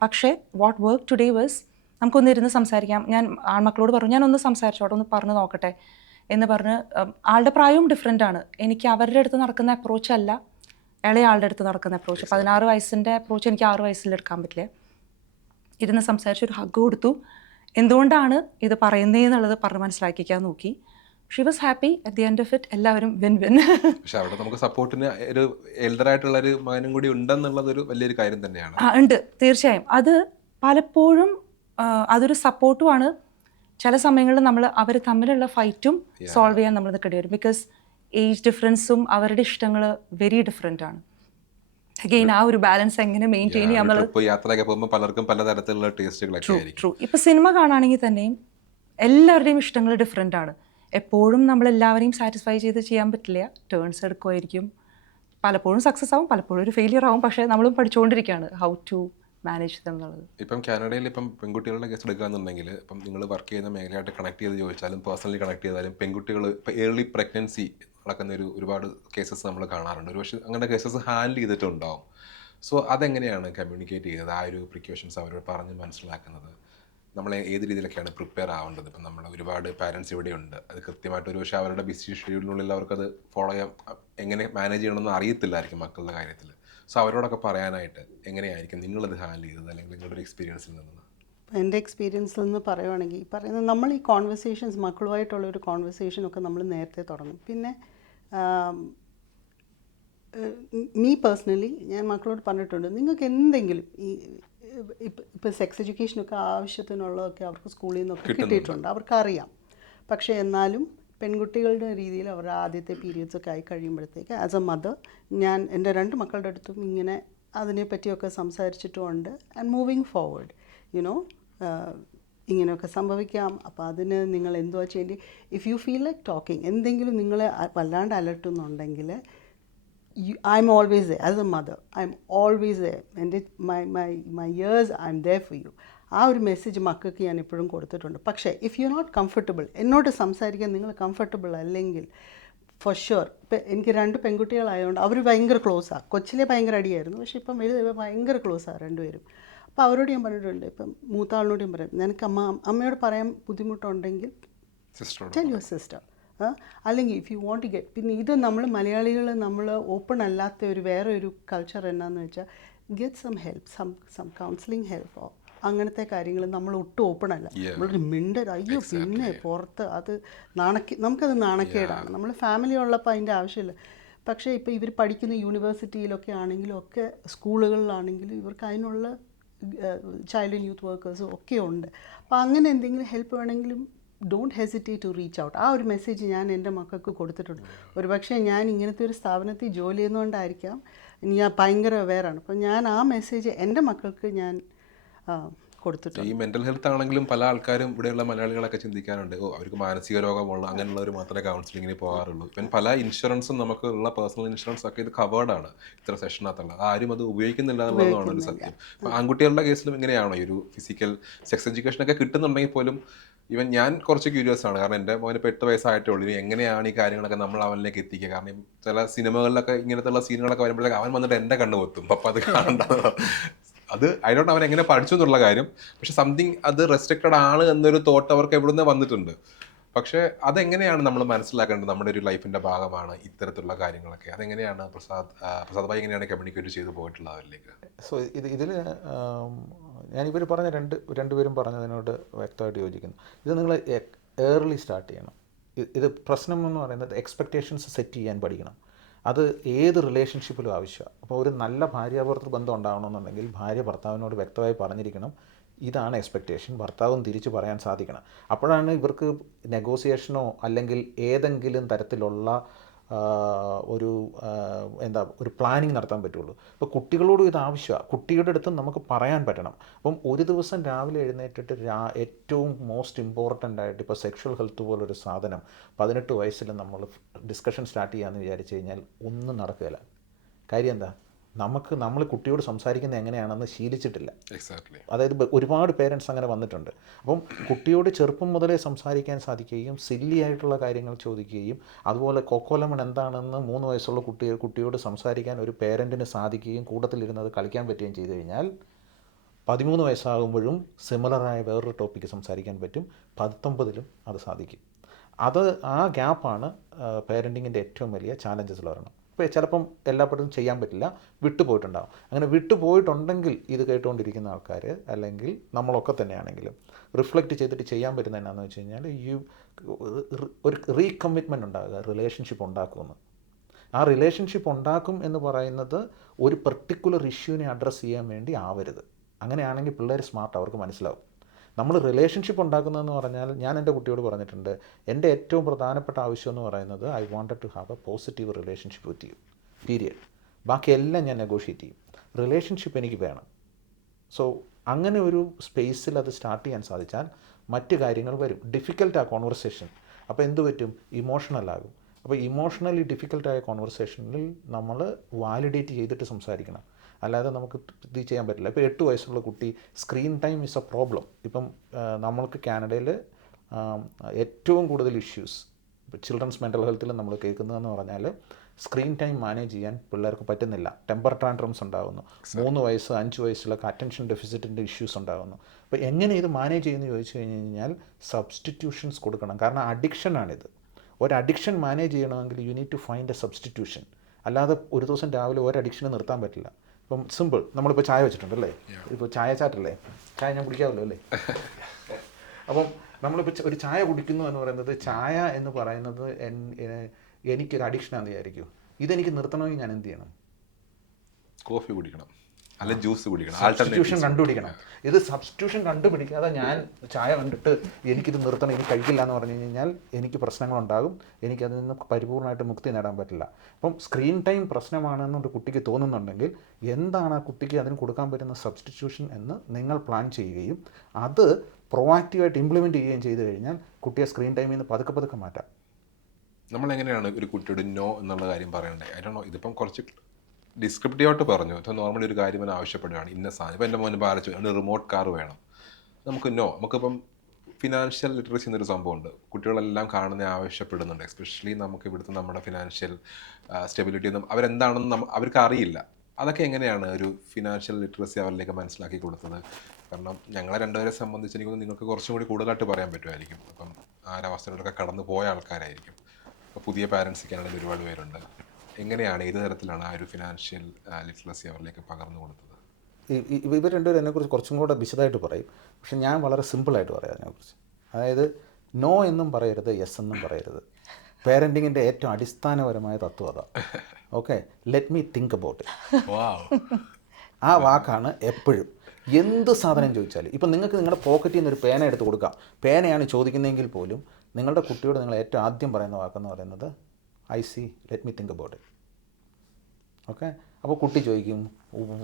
പക്ഷേ വാട്ട് വർക്ക് ടുഡേ വാസ് നമുക്കൊന്ന് ഇരുന്ന് സംസാരിക്കാം. ഞാൻ ആൺമക്കളോട് പറഞ്ഞു ഞാനൊന്ന് സംസാരിച്ചോട്ടെ, ഒന്ന് പറഞ്ഞു നോക്കട്ടെ എന്ന് പറഞ്ഞ്. ആളുടെ പ്രായവും ഡിഫറെൻ്റ് ആണ്. എനിക്ക് അവരുടെ അടുത്ത് നടക്കുന്ന അപ്രോച്ച് അല്ല ഇളയ ആളുടെ അടുത്ത് നടക്കുന്ന അപ്രോച്ച്. 16 വയസ്സിൻ്റെ അപ്രോച്ച് എനിക്ക് 6 വയസ്സിൽ എടുക്കാൻ പറ്റില്ല. ഇരുന്ന് സംസാരിച്ച് ഒരു ഹഗ് കൊടുത്തു. എന്തുകൊണ്ടാണ് ഇത് പറയുന്നതെന്നുള്ളത് പറഞ്ഞ് മനസ്സിലാക്കിക്കാൻ നോക്കി. She was happy. At the end of it എല്ലാവരും വിൻ വിൻ. പക്ഷെ അവിടെ നമുക്ക് സപ്പോർട്ടിന് ഒരു എൽഡറായിട്ടുള്ള ഒരു മകനും കൂടി ഉണ്ടെന്നുള്ളതൊരു വലിയൊരു കാര്യം തന്നെയാണ്. ഉണ്ട്, തീർച്ചയായും. അത് പലപ്പോഴും അതൊരു സപ്പോർട്ടുമാണ്. ചില സമയങ്ങളിൽ നമ്മൾ അവർ തമ്മിലുള്ള ഫൈറ്റും സോൾവ് ചെയ്യാൻ നമ്മൾ നിൽക്കേണ്ടി വരും. ബിക്കോസ് ഏജ് ഡിഫറൻസും അവരുടെ ഇഷ്ടങ്ങൾ വെരി ഡിഫറെൻ്റ് ആണ്. അഗെയിൻ ആ ഒരു ബാലൻസ് എങ്ങനെ മെയിൻറ്റെയിൻ ചെയ്യാൻ നമ്മൾ യാത്രയൊക്കെ പോകുമ്പോൾ പലർക്കും പലതരത്തിലുള്ള ടേസ്റ്റുകളൊക്കെ ആയിരിക്കും. ട്രൂ. ഇപ്പോൾ സിനിമ കാണുകയാണെങ്കിൽ തന്നെയും എല്ലാവരുടെയും ഇഷ്ടങ്ങൾ ഡിഫറെൻ്റ് ആണ്. എപ്പോഴും നമ്മളെല്ലാവരെയും സാറ്റിസ്ഫൈ ചെയ്ത് ചെയ്യാൻ പറ്റില്ല. ടേൺസ് എടുക്കുമായിരിക്കും. പലപ്പോഴും സക്സസ് ആവും, പലപ്പോഴും ഒരു ഫെയിലിയർ ആവും. പക്ഷേ നമ്മളും പഠിച്ചുകൊണ്ടിരിക്കുകയാണ് ഹൗ ടു മാനേജ് ദം എന്നുള്ളത്. ഇപ്പം കാനഡയിൽ ഇപ്പം പെൺകുട്ടികളുടെ കേസ് എടുക്കുകയാണെന്നുണ്ടെങ്കിൽ ഇപ്പം നിങ്ങൾ വർക്ക് ചെയ്യുന്ന മേഖലയായിട്ട് കണക്ട് ചെയ്ത് ചോദിച്ചാലും പേഴ്സണലി കണക്ട് ചെയ്താലും പെൺകുട്ടികൾ ഇപ്പം ഏർലി പ്രഗ്നൻസി നടക്കുന്ന ഒരുപാട് കേസസ് നമ്മൾ കാണാറുണ്ട്. ഒരു പക്ഷേ അങ്ങനെ കേസസ് ഹാൻഡിൽ ചെയ്തിട്ടുണ്ടാവും. സോ അതെങ്ങനെയാണ് കമ്മ്യൂണിക്കേറ്റ് ചെയ്യുന്നത്? ആ ഒരു പ്രിക്കോഷൻസ് അവരോട് പറഞ്ഞ് മനസ്സിലാക്കുന്നത് നമ്മൾ ഏത് രീതിയിലൊക്കെയാണ് പ്രിപ്പയർ ആവേണ്ടത്? ഇപ്പം നമ്മൾ ഒരുപാട് പാരൻസ് ഇവിടെയുണ്ട്, അത് കൃത്യമായിട്ട് ഒരു പക്ഷേ അവരുടെ ബിസി ഷെഡ്യൂളിനുള്ളിൽ അവർക്കത് ഫോളോ ചെയ്യാൻ എങ്ങനെ മാനേജ് ചെയ്യണമെന്ന് അറിയത്തില്ലായിരിക്കും മക്കളുടെ കാര്യത്തിൽ. സോ അവരോടൊക്കെ പറയാനായിട്ട് എങ്ങനെയായിരിക്കും നിങ്ങളത് ഹാൻഡിൽ ചെയ്തത്, അല്ലെങ്കിൽ നിങ്ങളുടെ ഒരു എക്സ്പീരിയൻസിൽ നിന്ന്? എൻ്റെ എക്സ്പീരിയൻസിൽ നിന്ന് പറയുവാണെങ്കിൽ പറയുന്നത് നമ്മൾ ഈ കോൺവെർസേഷൻസ് മക്കളുമായിട്ടുള്ളൊരു കോൺവെർസേഷനൊക്കെ നമ്മൾ നേരത്തെ തുടങ്ങും. പിന്നെ മീ പേഴ്സണലി ഞാൻ മക്കളോട് പറഞ്ഞിട്ടുണ്ട്, നിങ്ങൾക്ക് എന്തെങ്കിലും ഈ ഇപ്പോൾ സെക്സ് എഡ്യൂക്കേഷനൊക്കെ ആവശ്യത്തിനുള്ളതൊക്കെ അവർക്ക് സ്കൂളിൽ നിന്നൊക്കെ കിട്ടിയിട്ടുണ്ട്, അവർക്കറിയാം. പക്ഷേ എന്നാലും പെൺകുട്ടികളുടെ രീതിയിൽ അവരുടെ ആദ്യത്തെ പീരിയഡ്സൊക്കെ ആയി കഴിയുമ്പോഴത്തേക്ക് ആസ് എ മദർ ഞാൻ എൻ്റെ 2 മക്കളുടെ അടുത്തും ഇങ്ങനെ അതിനെപ്പറ്റിയൊക്കെ സംസാരിച്ചിട്ടുമുണ്ട്. ആൻഡ് മൂവിങ് ഫോർവേഡ് യുനോ ഇങ്ങനെയൊക്കെ സംഭവിക്കാം. അപ്പോൾ അതിന് നിങ്ങൾ എന്തുവാ ചെയ്യേണ്ടി, if you feel like talking, എന്തെങ്കിലും നിങ്ങളെ വല്ലാണ്ട് അലട്ടുന്നുണ്ടെങ്കിൽ I'm always there as a mother. I'm always there. And my years, I'm there for you. ആ ഒരു മെസ്സേജ് മക്കൾക്ക് ഞാൻ എപ്പോഴും കൊടുത്തിട്ടുണ്ട്. പക്ഷേ ഇഫ് യു നോട്ട് കംഫർട്ടബിൾ, എന്നോട് സംസാരിക്കാൻ നിങ്ങൾ കംഫർട്ടബിൾ അല്ലെങ്കിൽ ഫോർ ഷുവർ. ഇപ്പം എനിക്ക് 2 പെൺകുട്ടികളായതുകൊണ്ട് അവർ ഭയങ്കര ക്ലോസാണ്. കൊച്ചിലെ ഭയങ്കര അടിയായിരുന്നു, പക്ഷേ ഇപ്പം വലുത് ഭയങ്കര ക്ലോസാണ് 2 പേരും. അപ്പോൾ അവരോട് ഞാൻ പറഞ്ഞിട്ടുണ്ട്, ഇപ്പം മൂത്ത ആളിനോട് ഞാൻ പറയും, നിനക്ക് അമ്മയോട് പറയാൻ ബുദ്ധിമുട്ടുണ്ടെങ്കിൽ ടെൽ യുവർ സിസ്റ്റർ. അല്ലെങ്കിൽ if you want to get, പിന്നെ ഇത് നമ്മൾ മലയാളികൾ നമ്മൾ ഓപ്പൺ അല്ലാത്ത ഒരു വേറെ ഒരു കൾച്ചർ എന്നാന്ന് വെച്ചാൽ get some help, some counselling help, അങ്ങനത്തെ കാര്യങ്ങൾ നമ്മൾ ഒട്ടും ഓപ്പൺ അല്ല. നമ്മളൊരു മിണ്ടർ അയ്യോ പിന്നെ പുറത്ത് അത് നമുക്കത് നാണക്കേടാണ്. നമ്മൾ ഫാമിലി ഉള്ളപ്പോൾ അതിൻ്റെ ആവശ്യമില്ല. പക്ഷേ ഇപ്പോൾ ഇവർ പഠിക്കുന്ന യൂണിവേഴ്സിറ്റിയിലൊക്കെ ആണെങ്കിലും ഒക്കെ സ്കൂളുകളിലാണെങ്കിലും ഇവർക്ക് അതിനുള്ള ചൈൽഡ് ആൻഡ് യൂത്ത് വർക്കേഴ്സും ഒക്കെ ഉണ്ട്. അപ്പോൾ അങ്ങനെ എന്തെങ്കിലും ഹെൽപ്പ് വേണമെങ്കിലും don't hesitate to reach out. ആ ഒരു മെസ്സേജ് ഞാൻ എൻ്റെ മക്കൾക്ക് കൊടുത്തിട്ടുണ്ട്. ഒരുപക്ഷെ ഞാൻ ഇങ്ങനത്തെ ഒരു സ്ഥാപനത്തിൽ ജോലി ചെയ്യുന്നതുകൊണ്ടായിരിക്കാം ഞാൻ ഭയങ്കര അവെയറാണ്. അപ്പം ഞാൻ ആ മെസ്സേജ് എൻ്റെ മക്കൾക്ക് ഞാൻ കൊടുത്തിട്ടുണ്ട്. ഈ മെൻ്റൽ ഹെൽത്ത് ആണെങ്കിലും പല ആൾക്കാരും ഇവിടെയുള്ള മലയാളികളൊക്കെ ചിന്തിക്കാറുണ്ട്, അവർക്ക് മാനസിക രോഗമുള്ള അങ്ങനെയുള്ളവർ മാത്രമേ കൗൺസിലിങ്ങിന് പോകാറുള്ളൂ. ഇപ്പം പല ഇൻഷുറൻസും നമുക്ക് ഉള്ള പേഴ്സണൽ ഇൻഷുറൻസ് ഒക്കെ ഇത് കവേർഡാണ് ഇത്ര സെഷനകത്തുള്ള. ആരും അത് ഉപയോഗിക്കുന്നില്ല എന്നുള്ളതാണ് ഒരു സത്യം. ഇപ്പം ആൺകുട്ടികളുടെ കേസിലും ഇങ്ങനെയാണോ ഈ ഒരു ഫിസിക്കൽ സെക്സ് എഡ്യൂക്കേഷനൊക്കെ കിട്ടുന്നുണ്ടെങ്കിൽ പോലും ഈവൻ ഞാൻ കുറച്ച് ക്യൂരിയസ് ആണ്, കാരണം എൻ്റെ മോന് ഇപ്പോൾ 8 വയസ്സായിട്ടേ ഉള്ളൂ. ഇനി എങ്ങനെയാണ് ഈ കാര്യങ്ങളൊക്കെ നമ്മൾ അവനിലേക്ക് എത്തിക്കുക? കാരണം ഈ ചില സിനിമകളിലൊക്കെ ഇങ്ങനത്തെ സീനുകളൊക്കെ വരുമ്പോഴേക്ക് അവൻ വന്നിട്ട് എൻ്റെ കണ്ണ് പൊത്തും, പപ്പ അത് കാണണ്ട. അത് ഐ ഡോണ്ട് അവൻ എങ്ങനെ പഠിച്ചു എന്നുള്ള കാര്യം, പക്ഷെ സംതിങ് അത് റെസ്ട്രിക്റ്റഡ് ആണ് എന്നൊരു തോട്ട് അവർക്ക് എവിടുന്ന് വന്നിട്ടുണ്ട്. പക്ഷേ അതെങ്ങനെയാണ് നമ്മൾ മനസ്സിലാക്കേണ്ടത്? നമ്മുടെ ഒരു ലൈഫിൻ്റെ ഭാഗമാണ് ഇത്തരത്തിലുള്ള കാര്യങ്ങളൊക്കെ. അതെങ്ങനെയാണ് പ്രസാദ് ഭായി എങ്ങനെയാണ് കമ്മ്യൂണിക്കേറ്റ് ചെയ്ത് പോയിട്ടുള്ളത് അവരിലേക്ക്? സോ ഇതിൽ ഞാനിവർ പറഞ്ഞ രണ്ടുപേരും പറഞ്ഞതിനോട് വ്യക്തമായിട്ട് യോജിക്കുന്നു. ഇത് നിങ്ങൾ ഏർലി സ്റ്റാർട്ട് ചെയ്യണം. ഇത് പ്രശ്നം എന്ന് പറയുന്നത് എക്സ്പെക്റ്റേഷൻസ് സെറ്റ് ചെയ്യാൻ പഠിക്കണം. അത് ഏത് റിലേഷൻഷിപ്പിലും ആവശ്യമാണ്. അപ്പോൾ ഒരു നല്ല ഭാര്യാഭർത്തൃ ബന്ധം ഉണ്ടാകണമെന്നുണ്ടെങ്കിൽ ഭാര്യ ഭർത്താവിനോട് വ്യക്തമായി പറഞ്ഞിരിക്കണം, ഇതാണ് എക്സ്പെക്റ്റേഷൻ, ഭർത്താവും തിരിച്ചു പറയാൻ സാധിക്കണം. അപ്പോഴാണ് ഇവർക്ക് നെഗോസിയേഷനോ അല്ലെങ്കിൽ ഏതെങ്കിലും തരത്തിലുള്ള ഒരു പ്ലാനിങ് നടത്താൻ പറ്റുള്ളൂ. അപ്പോൾ കുട്ടികളോടും ഇത് ആവശ്യമാണ്. കുട്ടിയുടെ അടുത്ത് നമുക്ക് പറയാൻ പറ്റണം. അപ്പം ഒരു ദിവസം രാവിലെ എഴുന്നേറ്റിട്ട് ഏറ്റവും മോസ്റ്റ് ഇമ്പോർട്ടൻ്റ് ആയിട്ട് ഇപ്പോൾ സെക്ഷൽ ഹെൽത്ത് പോലൊരു സാധനം 18 വയസ്സിൽ നമ്മൾ ഡിസ്കഷൻ സ്റ്റാർട്ട് ചെയ്യാമെന്ന് വിചാരിച്ചു കഴിഞ്ഞാൽ ഒന്നും നടക്കുകയില്ല. കാര്യം എന്താ? നമ്മൾ കുട്ടിയോട് സംസാരിക്കുന്നത് എങ്ങനെയാണെന്ന് ശീലിച്ചിട്ടില്ല. എക്സാക്ട്ലി. അതായത് ഒരുപാട് പേരൻസ് അങ്ങനെ വന്നിട്ടുണ്ട്. അപ്പം കുട്ടിയോട് ചെറുപ്പം മുതലേ സംസാരിക്കാൻ സാധിക്കുകയും സില്ലി ആയിട്ടുള്ള കാര്യങ്ങൾ ചോദിക്കുകയും അതുപോലെ കൊക്കോലമൺ എന്താണെന്ന് 3 വയസ്സുള്ള കുട്ടിയോട് സംസാരിക്കാൻ ഒരു പേരൻറ്റിന് സാധിക്കുകയും കൂട്ടത്തിലിരുന്നത് കളിക്കാൻ പറ്റുകയും ചെയ്തു കഴിഞ്ഞാൽ 13 വയസ്സാകുമ്പോഴും സിമിലറായ വേറൊരു ടോപ്പിക്ക് സംസാരിക്കാൻ പറ്റും. 19ലും അത് സാധിക്കും. ആ ഗ്യാപ്പാണ് പേരൻറ്റിങ്ങിൻ്റെ ഏറ്റവും വലിയ ചാലഞ്ചസിൽ വരണം. ഇപ്പോൾ ചിലപ്പം എല്ലാപ്പോഴും ചെയ്യാൻ പറ്റില്ല, വിട്ടുപോയിട്ടുണ്ടാകും. അങ്ങനെ വിട്ടുപോയിട്ടുണ്ടെങ്കിൽ ഇത് കേട്ടുകൊണ്ടിരിക്കുന്ന ആൾക്കാർ അല്ലെങ്കിൽ നമ്മളൊക്കെ തന്നെയാണെങ്കിലും റിഫ്ലക്റ്റ് ചെയ്തിട്ട് ചെയ്യാൻ പറ്റുന്ന എന്നാന്ന് വെച്ച് കഴിഞ്ഞാൽ ഒരു റീകമ്മിറ്റ്മെൻറ്റ് ഉണ്ടാകുക, റിലേഷൻഷിപ്പ് ഉണ്ടാക്കുമെന്ന്. ആ റിലേഷൻഷിപ്പ് ഉണ്ടാക്കും എന്ന് പറയുന്നത് ഒരു പെർട്ടിക്കുലർ ഇഷ്യൂവിനെ അഡ്രസ്സ് ചെയ്യാൻ വേണ്ടി ആവരുത്. അങ്ങനെയാണെങ്കിൽ പിള്ളേർ സ്മാർട്ട്, അവർക്ക് മനസ്സിലാവും. നമ്മൾ റിലേഷൻഷിപ്പ് ഉണ്ടാക്കുന്നതെന്ന് പറഞ്ഞാൽ ഞാൻ എൻ്റെ കുട്ടിയോട് പറഞ്ഞിട്ടുണ്ട്, എൻ്റെ ഏറ്റവും പ്രധാനപ്പെട്ട ആവശ്യം എന്ന് പറയുന്നത് I wanted to have a positive relationship with you, period. ബാക്കിയെല്ലാം ഞാൻ നെഗോഷിയേറ്റ് ചെയ്യും. റിലേഷൻഷിപ്പ് എനിക്ക് വേണം. സോ അങ്ങനെ ഒരു സ്പേസിൽ അത് സ്റ്റാർട്ട് ചെയ്യാൻ സാധിച്ചാൽ മറ്റ് കാര്യങ്ങൾ വരും. ഡിഫിക്കൽട്ടായ കോൺവെർസേഷൻ അപ്പോൾ എന്ത് പറ്റും? ഇമോഷണലാകും. അപ്പോൾ ഇമോഷണലി ഡിഫിക്കൽട്ടായ കോൺവെർസേഷനിൽ നമ്മൾ വാലിഡേറ്റ് ചെയ്തിട്ട് സംസാരിക്കണം. അല്ലാതെ നമുക്ക് ഇത് ചെയ്യാൻ പറ്റില്ല. ഇപ്പോൾ 8 വയസ്സുള്ള കുട്ടി screen time is A problem. ഇപ്പം നമ്മൾക്ക് കാനഡയിൽ ഏറ്റവും കൂടുതൽ ഇഷ്യൂസ് ചിൽഡ്രൻസ് മെൻ്റൽ ഹെൽത്തിൽ നമ്മൾ കേൾക്കുന്നതെന്ന് പറഞ്ഞാൽ സ്ക്രീൻ ടൈം മാനേജ് ചെയ്യാൻ പിള്ളേർക്ക് പറ്റുന്നില്ല. ടെമ്പർ ടാൻട്രംസ് ഉണ്ടാകുന്നു. 3 വയസ്സ് 5 വയസ്സിലൊക്കെ അറ്റൻഷൻ ഡെഫിസിറ്റിൻ്റെ ഇഷ്യൂസ് ഉണ്ടാകുന്നു. അപ്പോൾ എങ്ങനെ ഇത് മാനേജ് ചെയ്യുമെന്ന് ചോദിച്ചു കഴിഞ്ഞ് കഴിഞ്ഞാൽ സബ്സ്റ്റിറ്റ്യൂഷൻസ് കൊടുക്കണം. കാരണം അഡിക്ഷനാണിത്. ഒരു അഡിക്ഷൻ മാനേജ് ചെയ്യണമെങ്കിൽ you need to find a substitution. അല്ലാതെ ഒരു ദിവസം രാവിലെ ഒരു അഡിക്ഷന് നിർത്താൻ പറ്റില്ല. ഇപ്പം സിമ്പിൾ, നമ്മളിപ്പോൾ ചായ വെച്ചിട്ടുണ്ടല്ലേ, ഇപ്പോൾ ചായ ചാറ്റല്ലേ, ചായ ഞാൻ കുടിക്കാമല്ലോ അല്ലേ. അപ്പം നമ്മളിപ്പോൾ ഒരു ചായ കുടിക്കുന്നു എന്ന് പറയുന്നത്, ചായ എന്ന് പറയുന്നത് എനിക്കൊരു അഡിക്ഷനാണെന്ന് വിചാരിക്കൂ. ഇതെനിക്ക് നിർത്തണമെങ്കിൽ ഞാൻ എന്ത് ചെയ്യണം? കോഫി കുടിക്കണം, അല്ല ജ്യൂസ് കുടിക്കണം, സബ്സ്റ്റിറ്റ്യൂഷൻ കണ്ടുപിടിക്കണം. ഇത് സബ്സ്റ്റിറ്റ്യൂഷൻ കണ്ടുപിടിക്കാതെ ഞാൻ ചായ കണ്ടിട്ട് എനിക്കിത് നിർത്തണം, എനിക്ക് കഴിക്കില്ല എന്ന് പറഞ്ഞു കഴിഞ്ഞാൽ എനിക്ക് പ്രശ്നങ്ങളുണ്ടാകും. എനിക്കതിൽ നിന്ന് പരിപൂർണ്ണമായിട്ട് മുക്തി നേടാൻ പറ്റില്ല. അപ്പം സ്ക്രീൻ ടൈം പ്രശ്നമാണെന്നൊരു കുട്ടിക്ക് തോന്നുന്നുണ്ടെങ്കിൽ എന്താണ് ആ കുട്ടിക്ക് അതിന് കൊടുക്കാൻ പറ്റുന്ന സബ്സ്റ്റിറ്റ്യൂഷൻ എന്ന് നിങ്ങൾ പ്ലാൻ ചെയ്യുകയും അത് പ്രൊആക്റ്റീവായിട്ട് ഇംപ്ലിമെൻറ്റ് ചെയ്യുകയും ചെയ്തു കഴിഞ്ഞാൽ കുട്ടിയെ സ്ക്രീൻ ടൈമിൽ നിന്ന് പതുക്കെ മാറ്റാം. നമ്മളെങ്ങനെയാണ് ഒരു കുട്ടിയോട് നോ എന്നുള്ള കാര്യം പറയണ്ടേ? I don't know. ഇതിപ്പം കുറച്ച് ഡിസ്ക്രിപ്റ്റീവായിട്ട് പറഞ്ഞു. ഇപ്പോൾ നോർമലി ഒരു കാര്യം ഞാൻ ആവശ്യപ്പെടുകയാണ്, ഇന്ന സാധനം. ഇപ്പോൾ എൻ്റെ മോന് പാലിച്ചു ഒരു റിമോട്ട് കാർ വേണം, നമുക്കിപ്പം ഫിനാൻഷ്യൽ ലിറ്ററസി എന്നൊരു സംഭവമുണ്ട്. കുട്ടികളെല്ലാം കാണുന്ന ആവശ്യപ്പെടുന്നുണ്ട്. എസ്പെഷ്യലി നമുക്ക് ഇവിടുത്തെ നമ്മുടെ ഫിനാൻഷ്യൽ സ്റ്റെബിലിറ്റി ഒന്നും അവരെന്താണെന്ന് അവർക്ക് അറിയില്ല. അതൊക്കെ എങ്ങനെയാണ് ഒരു ഫിനാൻഷ്യൽ ലിറ്ററസി അവരിലേക്ക് മനസ്സിലാക്കി കൊടുത്തത്? കാരണം ഞങ്ങളെ രണ്ടുപേരെ സംബന്ധിച്ച് എനിക്ക് നിങ്ങൾക്ക് കുറച്ചും കൂടി കൂടുതലായിട്ട് പറയാൻ പറ്റുമായിരിക്കും. അപ്പം ആ ഒരവസ്ഥയിലൂടെയൊക്കെ കടന്നു പോയ ആൾക്കാരായിരിക്കും. അപ്പോൾ പുതിയ പാരൻസൊക്കെ ആണെങ്കിൽ ഒരുപാട് പേരുണ്ട്. എങ്ങനെയാണ്, ഏത് തരത്തിലാണ് ആ ഒരു ഫിനാൻഷ്യൽ ലിറ്ററസി അവരിലേക്ക് പകർന്നു കൊടുത്തത്? ഇവർ രണ്ടുപേരും എന്നെക്കുറിച്ച് കുറച്ചും കൂടെ വിശദമായിട്ട് പറയും. പക്ഷെ ഞാൻ വളരെ സിമ്പിളായിട്ട് പറയാം അതിനെക്കുറിച്ച്. അതായത് നോ എന്നും പറയരുത്, യെസ് എന്നും പറയരുത്. പേരൻറ്റിങ്ങിൻ്റെ ഏറ്റവും അടിസ്ഥാനപരമായ തത്വം അതാണ്. Okay, let me think about it. ആ വാക്കാണ് എപ്പോഴും എന്ത് സാധനം ചോദിച്ചാലും. ഇപ്പം നിങ്ങൾക്ക് നിങ്ങളുടെ പോക്കറ്റിൽ നിന്ന് ഒരു പേന എടുത്ത് കൊടുക്കാം. പേനയാണ് ചോദിക്കുന്നതെങ്കിൽ പോലും നിങ്ങളുടെ കുട്ടിയോട് നിങ്ങൾ ഏറ്റവും ആദ്യം പറയുന്ന വാക്കെന്ന് പറയുന്നത് I see, let me think about it. Okay, അപ്പോൾ കുട്ടി ചോദിക്കും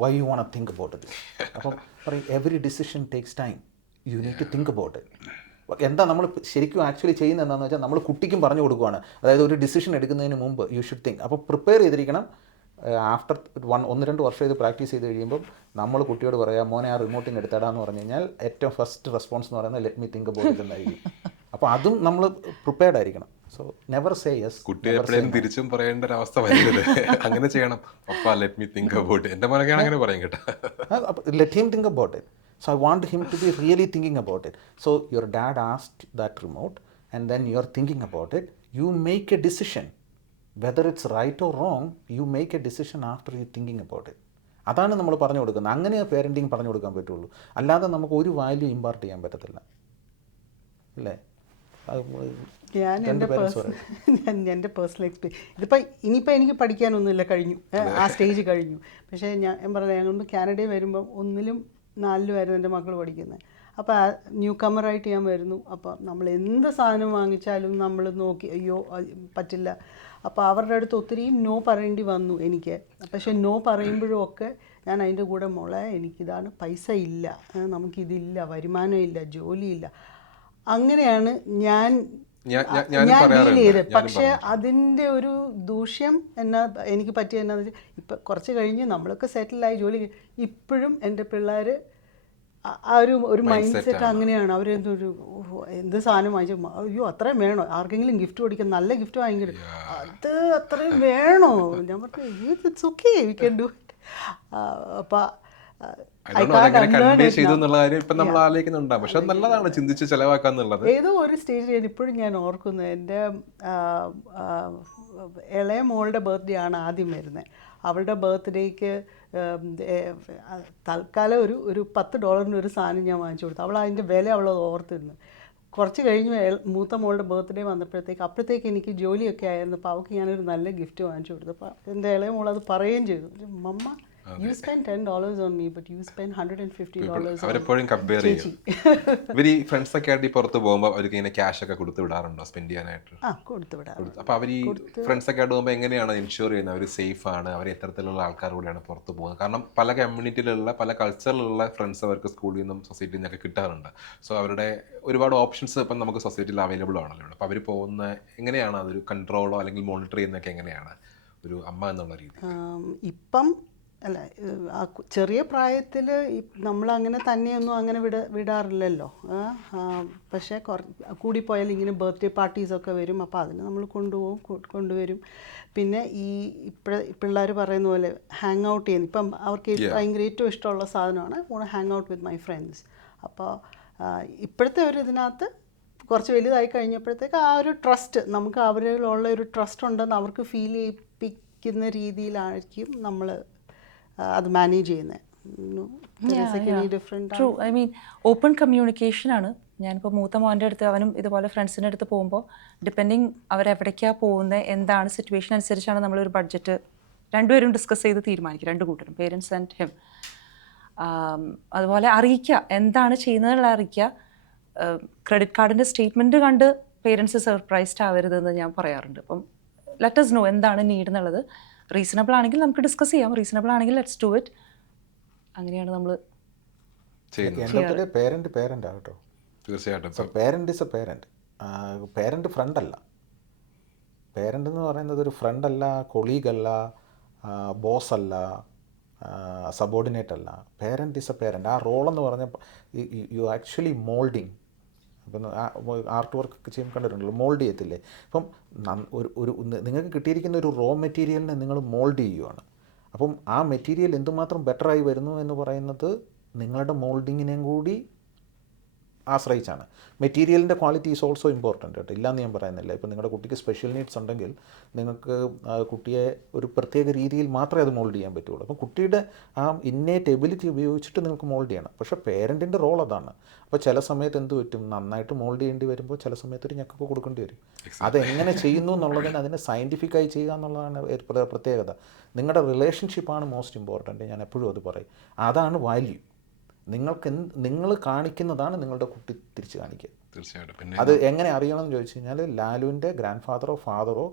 why you want think about it. അപ്പം പറയും every decision takes time, you need to think about it. എന്താ നമ്മൾ ശരിക്കും ആക്ച്വലി ചെയ്യുന്നത് എന്താണെന്ന് വെച്ചാൽ നമ്മൾ കുട്ടിക്കും പറഞ്ഞു കൊടുക്കുകയാണ്. അതായത് ഒരു ഡിസിഷൻ എടുക്കുന്നതിന് മുമ്പ് യു ഷുഡ് തിങ്ക്. അപ്പോൾ പ്രിപ്പയർ ചെയ്തിരിക്കണം, ആഫ്റ്റർ 1-2 വർഷം ഇത് പ്രാക്ടീസ് ചെയ്ത് കഴിയുമ്പം നമ്മൾ കുട്ടിയോട് പറയാം മോനെ ആ റിമോട്ടിങ് എടുത്തടാന്ന് പറഞ്ഞു കഴിഞ്ഞാൽ ഏറ്റവും ഫസ്റ്റ് റെസ്പോൺസ് എന്ന് പറയുന്നത് let me think about it എന്നായിരിക്കും. അപ്പോൾ അതും നമ്മൾ പ്രിപ്പയർഡ് ആയിരിക്കണം. So never say yes. കുട്ടി എപ്പോഴും തിരിച്ചും പറയേണ്ട ഒരു അവസ്ഥ വരരുത്. അങ്ങനെ ചെയ്യണം. അപ്പ ലെറ്റ് മീ തിങ്ക് അബൌട്ട്. എൻ്റെ മോനൊക്കെയാണ് അങ്ങനെ പറയും കേട്ടോ. Let him think about it. So I want him to be really thinking about it. So your dad asked that remote and then you're thinking about it. You make a decision. Whether it's right or wrong, you make a decision after you thinking about it. അതാണ് നമ്മൾ പറഞ്ഞു കൊടുക്കുന്നത്. അങ്ങനെ പേരൻറ്റിങ് പറഞ്ഞു കൊടുക്കാൻ പറ്റുള്ളൂ. അല്ലാതെ നമുക്ക് ഒരു വാല്യൂ ഇമ്പാർട്ട് ചെയ്യാൻ പറ്റത്തില്ല, അല്ലേ? ഞാൻ എൻ്റെ പേഴ്സണൽ എക്സ്പീരിയൻസ് ഇതിപ്പോൾ ഇനിയിപ്പോൾ എനിക്ക് പഠിക്കാനൊന്നുമില്ല, കഴിഞ്ഞു, ആ സ്റ്റേജ് കഴിഞ്ഞു. പക്ഷേ ഞാൻ പറഞ്ഞില്ല, ഞങ്ങൾ കാനഡയിൽ വരുമ്പം 1-ലും 4-ലുമായിരുന്നു എൻ്റെ മക്കൾ പഠിക്കുന്നത്. അപ്പോൾ ന്യൂ കമ്മറായിട്ട് ഞാൻ വരുന്നു. അപ്പോൾ നമ്മൾ എന്ത് സാധനം വാങ്ങിച്ചാലും നമ്മൾ നോക്കി അയ്യോ പറ്റില്ല. അപ്പോൾ അവരുടെ അടുത്ത് ഒത്തിരിയും നോ പറയേണ്ടി വന്നു എനിക്ക്. പക്ഷേ നോ പറയുമ്പോഴും ഒക്കെ ഞാൻ അതിൻ്റെ കൂടെ മോളെ എനിക്കിതാണ്, പൈസ ഇല്ല, നമുക്കിതില്ല, വരുമാനം ഇല്ല, ജോലിയില്ല, അങ്ങനെയാണ് ഞാൻ ഡീൽ ചെയ്തത്. പക്ഷേ അതിൻ്റെ ഒരു ദൂഷ്യം എനിക്ക് പറ്റിയ എന്നാന്ന് വെച്ചാൽ ഇപ്പം കുറച്ച് കഴിഞ്ഞ് നമ്മളൊക്കെ സെറ്റിലായി ജോലി, ഇപ്പോഴും എൻ്റെ പിള്ളേർ ആ ഒരു മൈൻഡ് സെറ്റ് അങ്ങനെയാണ്. അവരെന്തൊരു എന്ത് സാധനം വാങ്ങിച്ചു അയ്യോ അത്രയും വേണോ, ആർക്കെങ്കിലും ഗിഫ്റ്റ് കൊടുക്കാൻ നല്ല ഗിഫ്റ്റ് വാങ്ങിക്കരുത്, അത് അത്രയും വേണോ? ഞാൻ പറഞ്ഞു it's okay, we can do it. അപ്പം ഏതോ ഒരു സ്റ്റേജിൽ ഇപ്പോഴും ഞാൻ ഓർക്കുന്നു, എൻ്റെ ഇളയ മോളുടെ ബർത്ത്ഡേ ആണ് ആദ്യം വരുന്നത്. അവളുടെ ബർത്ത്ഡേക്ക് തൽക്കാലം ഒരു $10 ഒരു സാധനം ഞാൻ വാങ്ങിച്ചു കൊടുത്തു. അവൾ അതിൻ്റെ വില അവൾ ഓർത്തിരുന്നു. കുറച്ച് കഴിഞ്ഞ് മൂത്ത മോളുടെ ബർത്ത്ഡേ അപ്പോഴത്തേക്ക് എനിക്ക് ജോലിയൊക്കെ ആയിരുന്നു. അപ്പോൾ അവൾക്ക് ഞാനൊരു നല്ല ഗിഫ്റ്റ് വാങ്ങിച്ചു കൊടുത്തു. അപ്പോൾ എൻ്റെ ഇളയ മോൾ അത് പറയുകയും ചെയ്തു, മമ്മ you spend $10 on me but you spend $150 അവരെപ്പോഴും കമ്പയർ ചെയ്യും. ഇവർ ഈ ഫ്രണ്ട്സ് ഒക്കെ ആയിട്ട് പുറത്ത് പോകുമ്പോൾ അവർക്ക് ഇങ്ങനെ ക്യാഷ് ഒക്കെ കൊടുത്തു വിടാറുണ്ടോ സ്പെൻഡ് ചെയ്യാനായിട്ട്? കൊടുത്തു വിടാറുണ്ട്. അപ്പോൾ അവർ ഈ ഫ്രണ്ട്സ് ഒക്കെ ആയിട്ട് പോകുമ്പോൾ എങ്ങനെയാണ് ഇൻഷുർ ചെയ്യുന്നത് അവർ സേഫ് ആണ്, അവർ എത്തരത്തിലുള്ള ആൾക്കാർ കൂടെയാണ് പുറത്ത് പോകുന്നത്? കാരണം പല കമ്മ്യൂണിറ്റിയിലുള്ള പല കൾച്ചറിലുള്ള ഫ്രണ്ട്സ് അവർക്ക് സ്കൂളിൽ നിന്നും സൊസൈറ്റിയിൽ നിന്നൊക്കെ കിട്ടാറുണ്ട്. സോ അവരുടെ ഒരുപാട് ഓപ്ഷൻസ് ഇപ്പം നമുക്ക് സൊസൈറ്റിയിൽ അവൈലബിൾ ആണല്ലോ. അപ്പോൾ അവർ പോകുന്ന എങ്ങനെയാണ് അതൊരു കൺട്രോളോ അല്ലെങ്കിൽ മോണിറ്റർ ചെയ്യുന്നതൊക്കെ എങ്ങനെയാണ് ഒരു അമ്മ എന്നുള്ള രീതി? ഇപ്പം അല്ല, ചെറിയ പ്രായത്തിൽ നമ്മളങ്ങനെ തന്നെയൊന്നും അങ്ങനെ വിടാറില്ലല്ലോ. പക്ഷേ കൂടിപ്പോയാൽ ഇങ്ങനെ ബർത്ത്ഡേ പാർട്ടീസൊക്കെ വരും. അപ്പോൾ അതിന് നമ്മൾ കൊണ്ടുവരും. പിന്നെ ഈ പിള്ളേർ പറയുന്ന പോലെ ഹാങ് ഔട്ട് ചെയ്യുന്നു. ഇപ്പം അവർക്ക് ഭയങ്കര ഏറ്റവും ഇഷ്ടമുള്ള സാധനമാണ് hang out with my friends. അപ്പോൾ ഇപ്പോഴത്തെ ഒരു ഇതിനകത്ത് കുറച്ച് വലുതായി കഴിഞ്ഞപ്പോഴത്തേക്ക് ആ ഒരു ട്രസ്റ്റ്, നമുക്ക് അവരിലുള്ള ഒരു ട്രസ്റ്റ് ഉണ്ടെന്ന് അവർക്ക് ഫീൽ ചെയ്യിപ്പിക്കുന്ന രീതിയിലായിരിക്കും നമ്മൾ അത് മാനേജ് ചെയ്യുന്നത്. ട്രൂ. ഐ മീൻ ഓപ്പൺ കമ്മ്യൂണിക്കേഷനാണ്. ഞാനിപ്പോൾ മൂത്ത മോൻ്റെ അടുത്ത് അവനും ഇതുപോലെ ഫ്രണ്ട്സിൻ്റെ അടുത്ത് പോകുമ്പോൾ ഡിപ്പെൻഡിങ് അവരെവിടേക്കാണ് പോകുന്നത്, എന്താണ് സിറ്റുവേഷൻ അനുസരിച്ചാണ് നമ്മളൊരു ബഡ്ജറ്റ് രണ്ടുപേരും ഡിസ്കസ് ചെയ്ത് തീരുമാനിക്കും, രണ്ട് കൂട്ടരും, പേരൻസ് ആൻഡ് ഹിം. അതുപോലെ അറിയിക്കുക, എന്താണ് ചെയ്യുന്നതെന്നുള്ള അറിയിക്കുക. ക്രെഡിറ്റ് കാർഡിൻ്റെ സ്റ്റേറ്റ്മെൻറ്റ് കണ്ട് പേരൻസ് സർപ്രൈസ്ഡ് ആവരുതെന്ന് ഞാൻ പറയാറുണ്ട്. അപ്പം ലെറ്റ് us know എന്താണ് നീഡ് എന്നുള്ളത്. റീസണബിൾ ആണെങ്കിൽ നമുക്ക് ഡിസ്കസ് ചെയ്യാം, റീസണബിൾ ആണെങ്കിൽ ലെറ്റ്സ് ഡു ഇറ്റ്. അങ്ങനെയാണ് നമ്മൾ ചെയ്യുന്നത്. പേരൻ്റ് ആകട്ടോ, തീർച്ചയായിട്ടും. Parent is a parent. Parent ഫ്രണ്ടല്ല. പേരൻ്റ് എന്ന് പറയുന്നത് ഒരു ഫ്രണ്ടല്ല, കൊളീഗല്ല, ബോസല്ല, സബോർഡിനേറ്റ് അല്ല. Parent is a parent. ആ റോളെന്ന് പറഞ്ഞാൽ യു ആക്ച്വലി മോൾഡിങ്. ഇപ്പം ആർട്ട് വർക്ക് ഒക്കെ ചെയ്യുമ്പോൾ കണ്ടിട്ടുണ്ടല്ലോ, മോൾഡ് ചെയ്യത്തില്ലേ? അപ്പം ഒരു നിങ്ങൾക്ക് കിട്ടിയിരിക്കുന്ന ഒരു റോ മെറ്റീരിയലിനെ നിങ്ങൾ മോൾഡ് ചെയ്യുകയാണ്. അപ്പം ആ മെറ്റീരിയൽ എന്തുമാത്രം ബെറ്ററായി വരുന്നു എന്ന് പറയുന്നത് നിങ്ങളുടെ മോൾഡിങ്ങിനെയും കൂടി ആശ്രയിച്ചാണ്. മെറ്റീരിയലിൻ്റെ ക്വാളിറ്റി ഈസ് ഓൾസോ ഇമ്പോർട്ടൻറ്റ് കേട്ടോ, ഇല്ലയെന്ന് ഞാൻ പറയുന്നില്ല. ഇപ്പോൾ നിങ്ങളുടെ കുട്ടിക്ക് സ്പെഷ്യൽ നീഡ്സ് ഉണ്ടെങ്കിൽ നിങ്ങൾക്ക് കുട്ടിയെ ഒരു പ്രത്യേക രീതിയിൽ മാത്രമേ അത് മോൾഡ് ചെയ്യാൻ പറ്റുള്ളൂ. അപ്പോൾ കുട്ടിയുടെ ആ ഇന്നേറ്റ് എബിലിറ്റി ഉപയോഗിച്ചിട്ട് നിങ്ങൾക്ക് മോൾഡ് ചെയ്യണം. പക്ഷേ പേരൻറ്റിൻ്റെ റോൾ അതാണ്. അപ്പോൾ ചില സമയത്ത് എന്ത് പറ്റും, നന്നായിട്ട് മോൾഡ് ചെയ്യേണ്ടി വരുമ്പോൾ ചില സമയത്ത് ഒരു ഞെക്കൊക്കെ കൊടുക്കേണ്ടി വരും. അതെങ്ങനെ ചെയ്യുന്നു എന്നുള്ളതിന് അതിനെ സയൻറ്റിഫിക്കായി ചെയ്യുക എന്നുള്ളതാണ് പ്രത്യേകത. നിങ്ങളുടെ റിലേഷൻഷിപ്പാണ് മോസ്റ്റ് ഇമ്പോർട്ടൻറ്റ്. ഞാൻ എപ്പോഴും അത് പറയും. അതാണ് വാല്യൂ. നിങ്ങൾ കാണിക്കുന്നതാണ് നിങ്ങളുടെ കുട്ടി തിരിച്ച് കാണിക്കുക. തീർച്ചയായിട്ടും. അത് എങ്ങനെ അറിയണം എന്ന് ചോദിച്ചു കഴിഞ്ഞാൽ ലാലുവിൻ്റെ ഗ്രാൻഡ് ഫാദറോ ഫാദറോ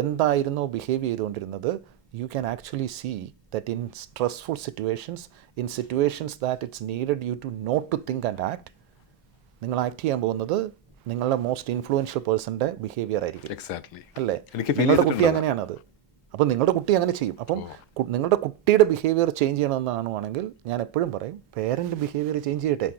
എന്തായിരുന്നോ ബിഹേവ് ചെയ്തുകൊണ്ടിരുന്നത്, you can actually see that in stressful situations, in situations that it's needed you to not to think and act, നിങ്ങൾ ആക്ട് ചെയ്യാൻ പോകുന്നത് നിങ്ങളുടെ മോസ്റ്റ് ഇൻഫ്ലുവൻഷ്യൽ പേഴ്സൻ്റെ ബിഹേവിയർ ആയിരിക്കും. എക്സാക്ട്ലി. അല്ലേ? എനിക്ക് നിങ്ങളുടെ കുട്ടി അങ്ങനെയാണത്. അപ്പോൾ നിങ്ങളുടെ കുട്ടി അങ്ങനെ ചെയ്യും. അപ്പം നിങ്ങളുടെ കുട്ടിയുടെ ബിഹേവിയർ ചേഞ്ച് ചെയ്യണമെന്നാണെങ്കിൽ ഞാൻ എപ്പോഴും പറയും പേരൻ്റ് ബിഹേവിയർ ചേഞ്ച് ചെയ്യട്ടെ.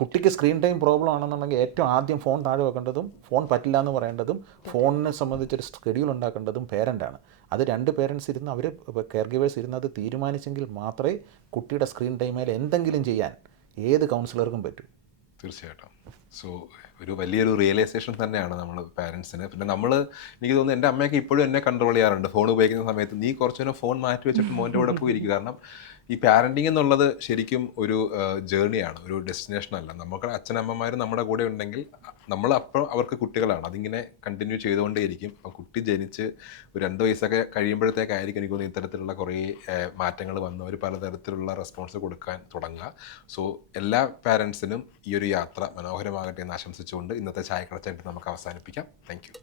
കുട്ടിക്ക് സ്ക്രീൻ ടൈം പ്രോബ്ലം ആണെന്നുണ്ടെങ്കിൽ ഏറ്റവും ആദ്യം ഫോൺ താഴെ വെക്കേണ്ടതും ഫോൺ പറ്റില്ല എന്ന് പറയേണ്ടതും ഫോണിനെ സംബന്ധിച്ചൊരു ഷെഡ്യൂൾ ഉണ്ടാക്കേണ്ടതും പേരൻ്റാണ്. അത് രണ്ട് പേരൻസ് ഇരുന്ന് അവർ കെയർ ഗിവേഴ്സ് ഇരുന്ന് അത് തീരുമാനിച്ചെങ്കിൽ മാത്രമേ കുട്ടിയുടെ സ്ക്രീൻ ടൈമിൽ എന്തെങ്കിലും ചെയ്യാൻ ഏത് കൗൺസിലർക്കും പറ്റൂ. തീർച്ചയായിട്ടും. സോ ഒരു വലിയൊരു റിയലൈസേഷൻ തന്നെയാണ് നമ്മൾ പാരൻസിന്. പിന്നെ നമ്മൾ, എനിക്ക് തോന്നുന്നു എൻ്റെ അമ്മയൊക്കെ ഇപ്പോഴും എന്നെ കൺട്രോൾ ചെയ്യാറുണ്ട്. ഫോൺ ഉപയോഗിക്കുന്ന സമയത്ത് നീ കുറച്ചു നേരം ഫോൺ മാറ്റി വെച്ചിട്ട് മോൻ്റെ കൂടെ പോയിരിക്കും. കാരണം ഈ പാരൻറ്റിങ് എന്നുള്ളത് ശരിക്കും ഒരു ജേർണിയാണ്, ഒരു ഡെസ്റ്റിനേഷൻ അല്ല. നമുക്ക് അച്ഛനമ്മമാർ നമ്മുടെ കൂടെ ഉണ്ടെങ്കിൽ നമ്മൾ അപ്പോൾ അവർക്ക് കുട്ടികളാണ്, അതിങ്ങനെ കണ്ടിന്യൂ ചെയ്തുകൊണ്ടേയിരിക്കും. അപ്പം കുട്ടി ജനിച്ച് ഒരു 2 വയസ്സൊക്കെ കഴിയുമ്പോഴത്തേക്കായിരിക്കും എനിക്ക് തോന്നുന്നു ഇത്തരത്തിലുള്ള കുറേ മാറ്റങ്ങൾ വന്ന് അവർ പലതരത്തിലുള്ള റെസ്പോൺസ് കൊടുക്കാൻ തുടങ്ങുക. സോ എല്ലാ പാരൻസിനും ഈ ഒരു യാത്ര മനോഹരമാകട്ടെ എന്ന് ആശംസിച്ചുകൊണ്ട് ഇന്നത്തെ ചായക്കടച്ചായിട്ട് നമുക്ക് അവസാനിപ്പിക്കാം. Thank you.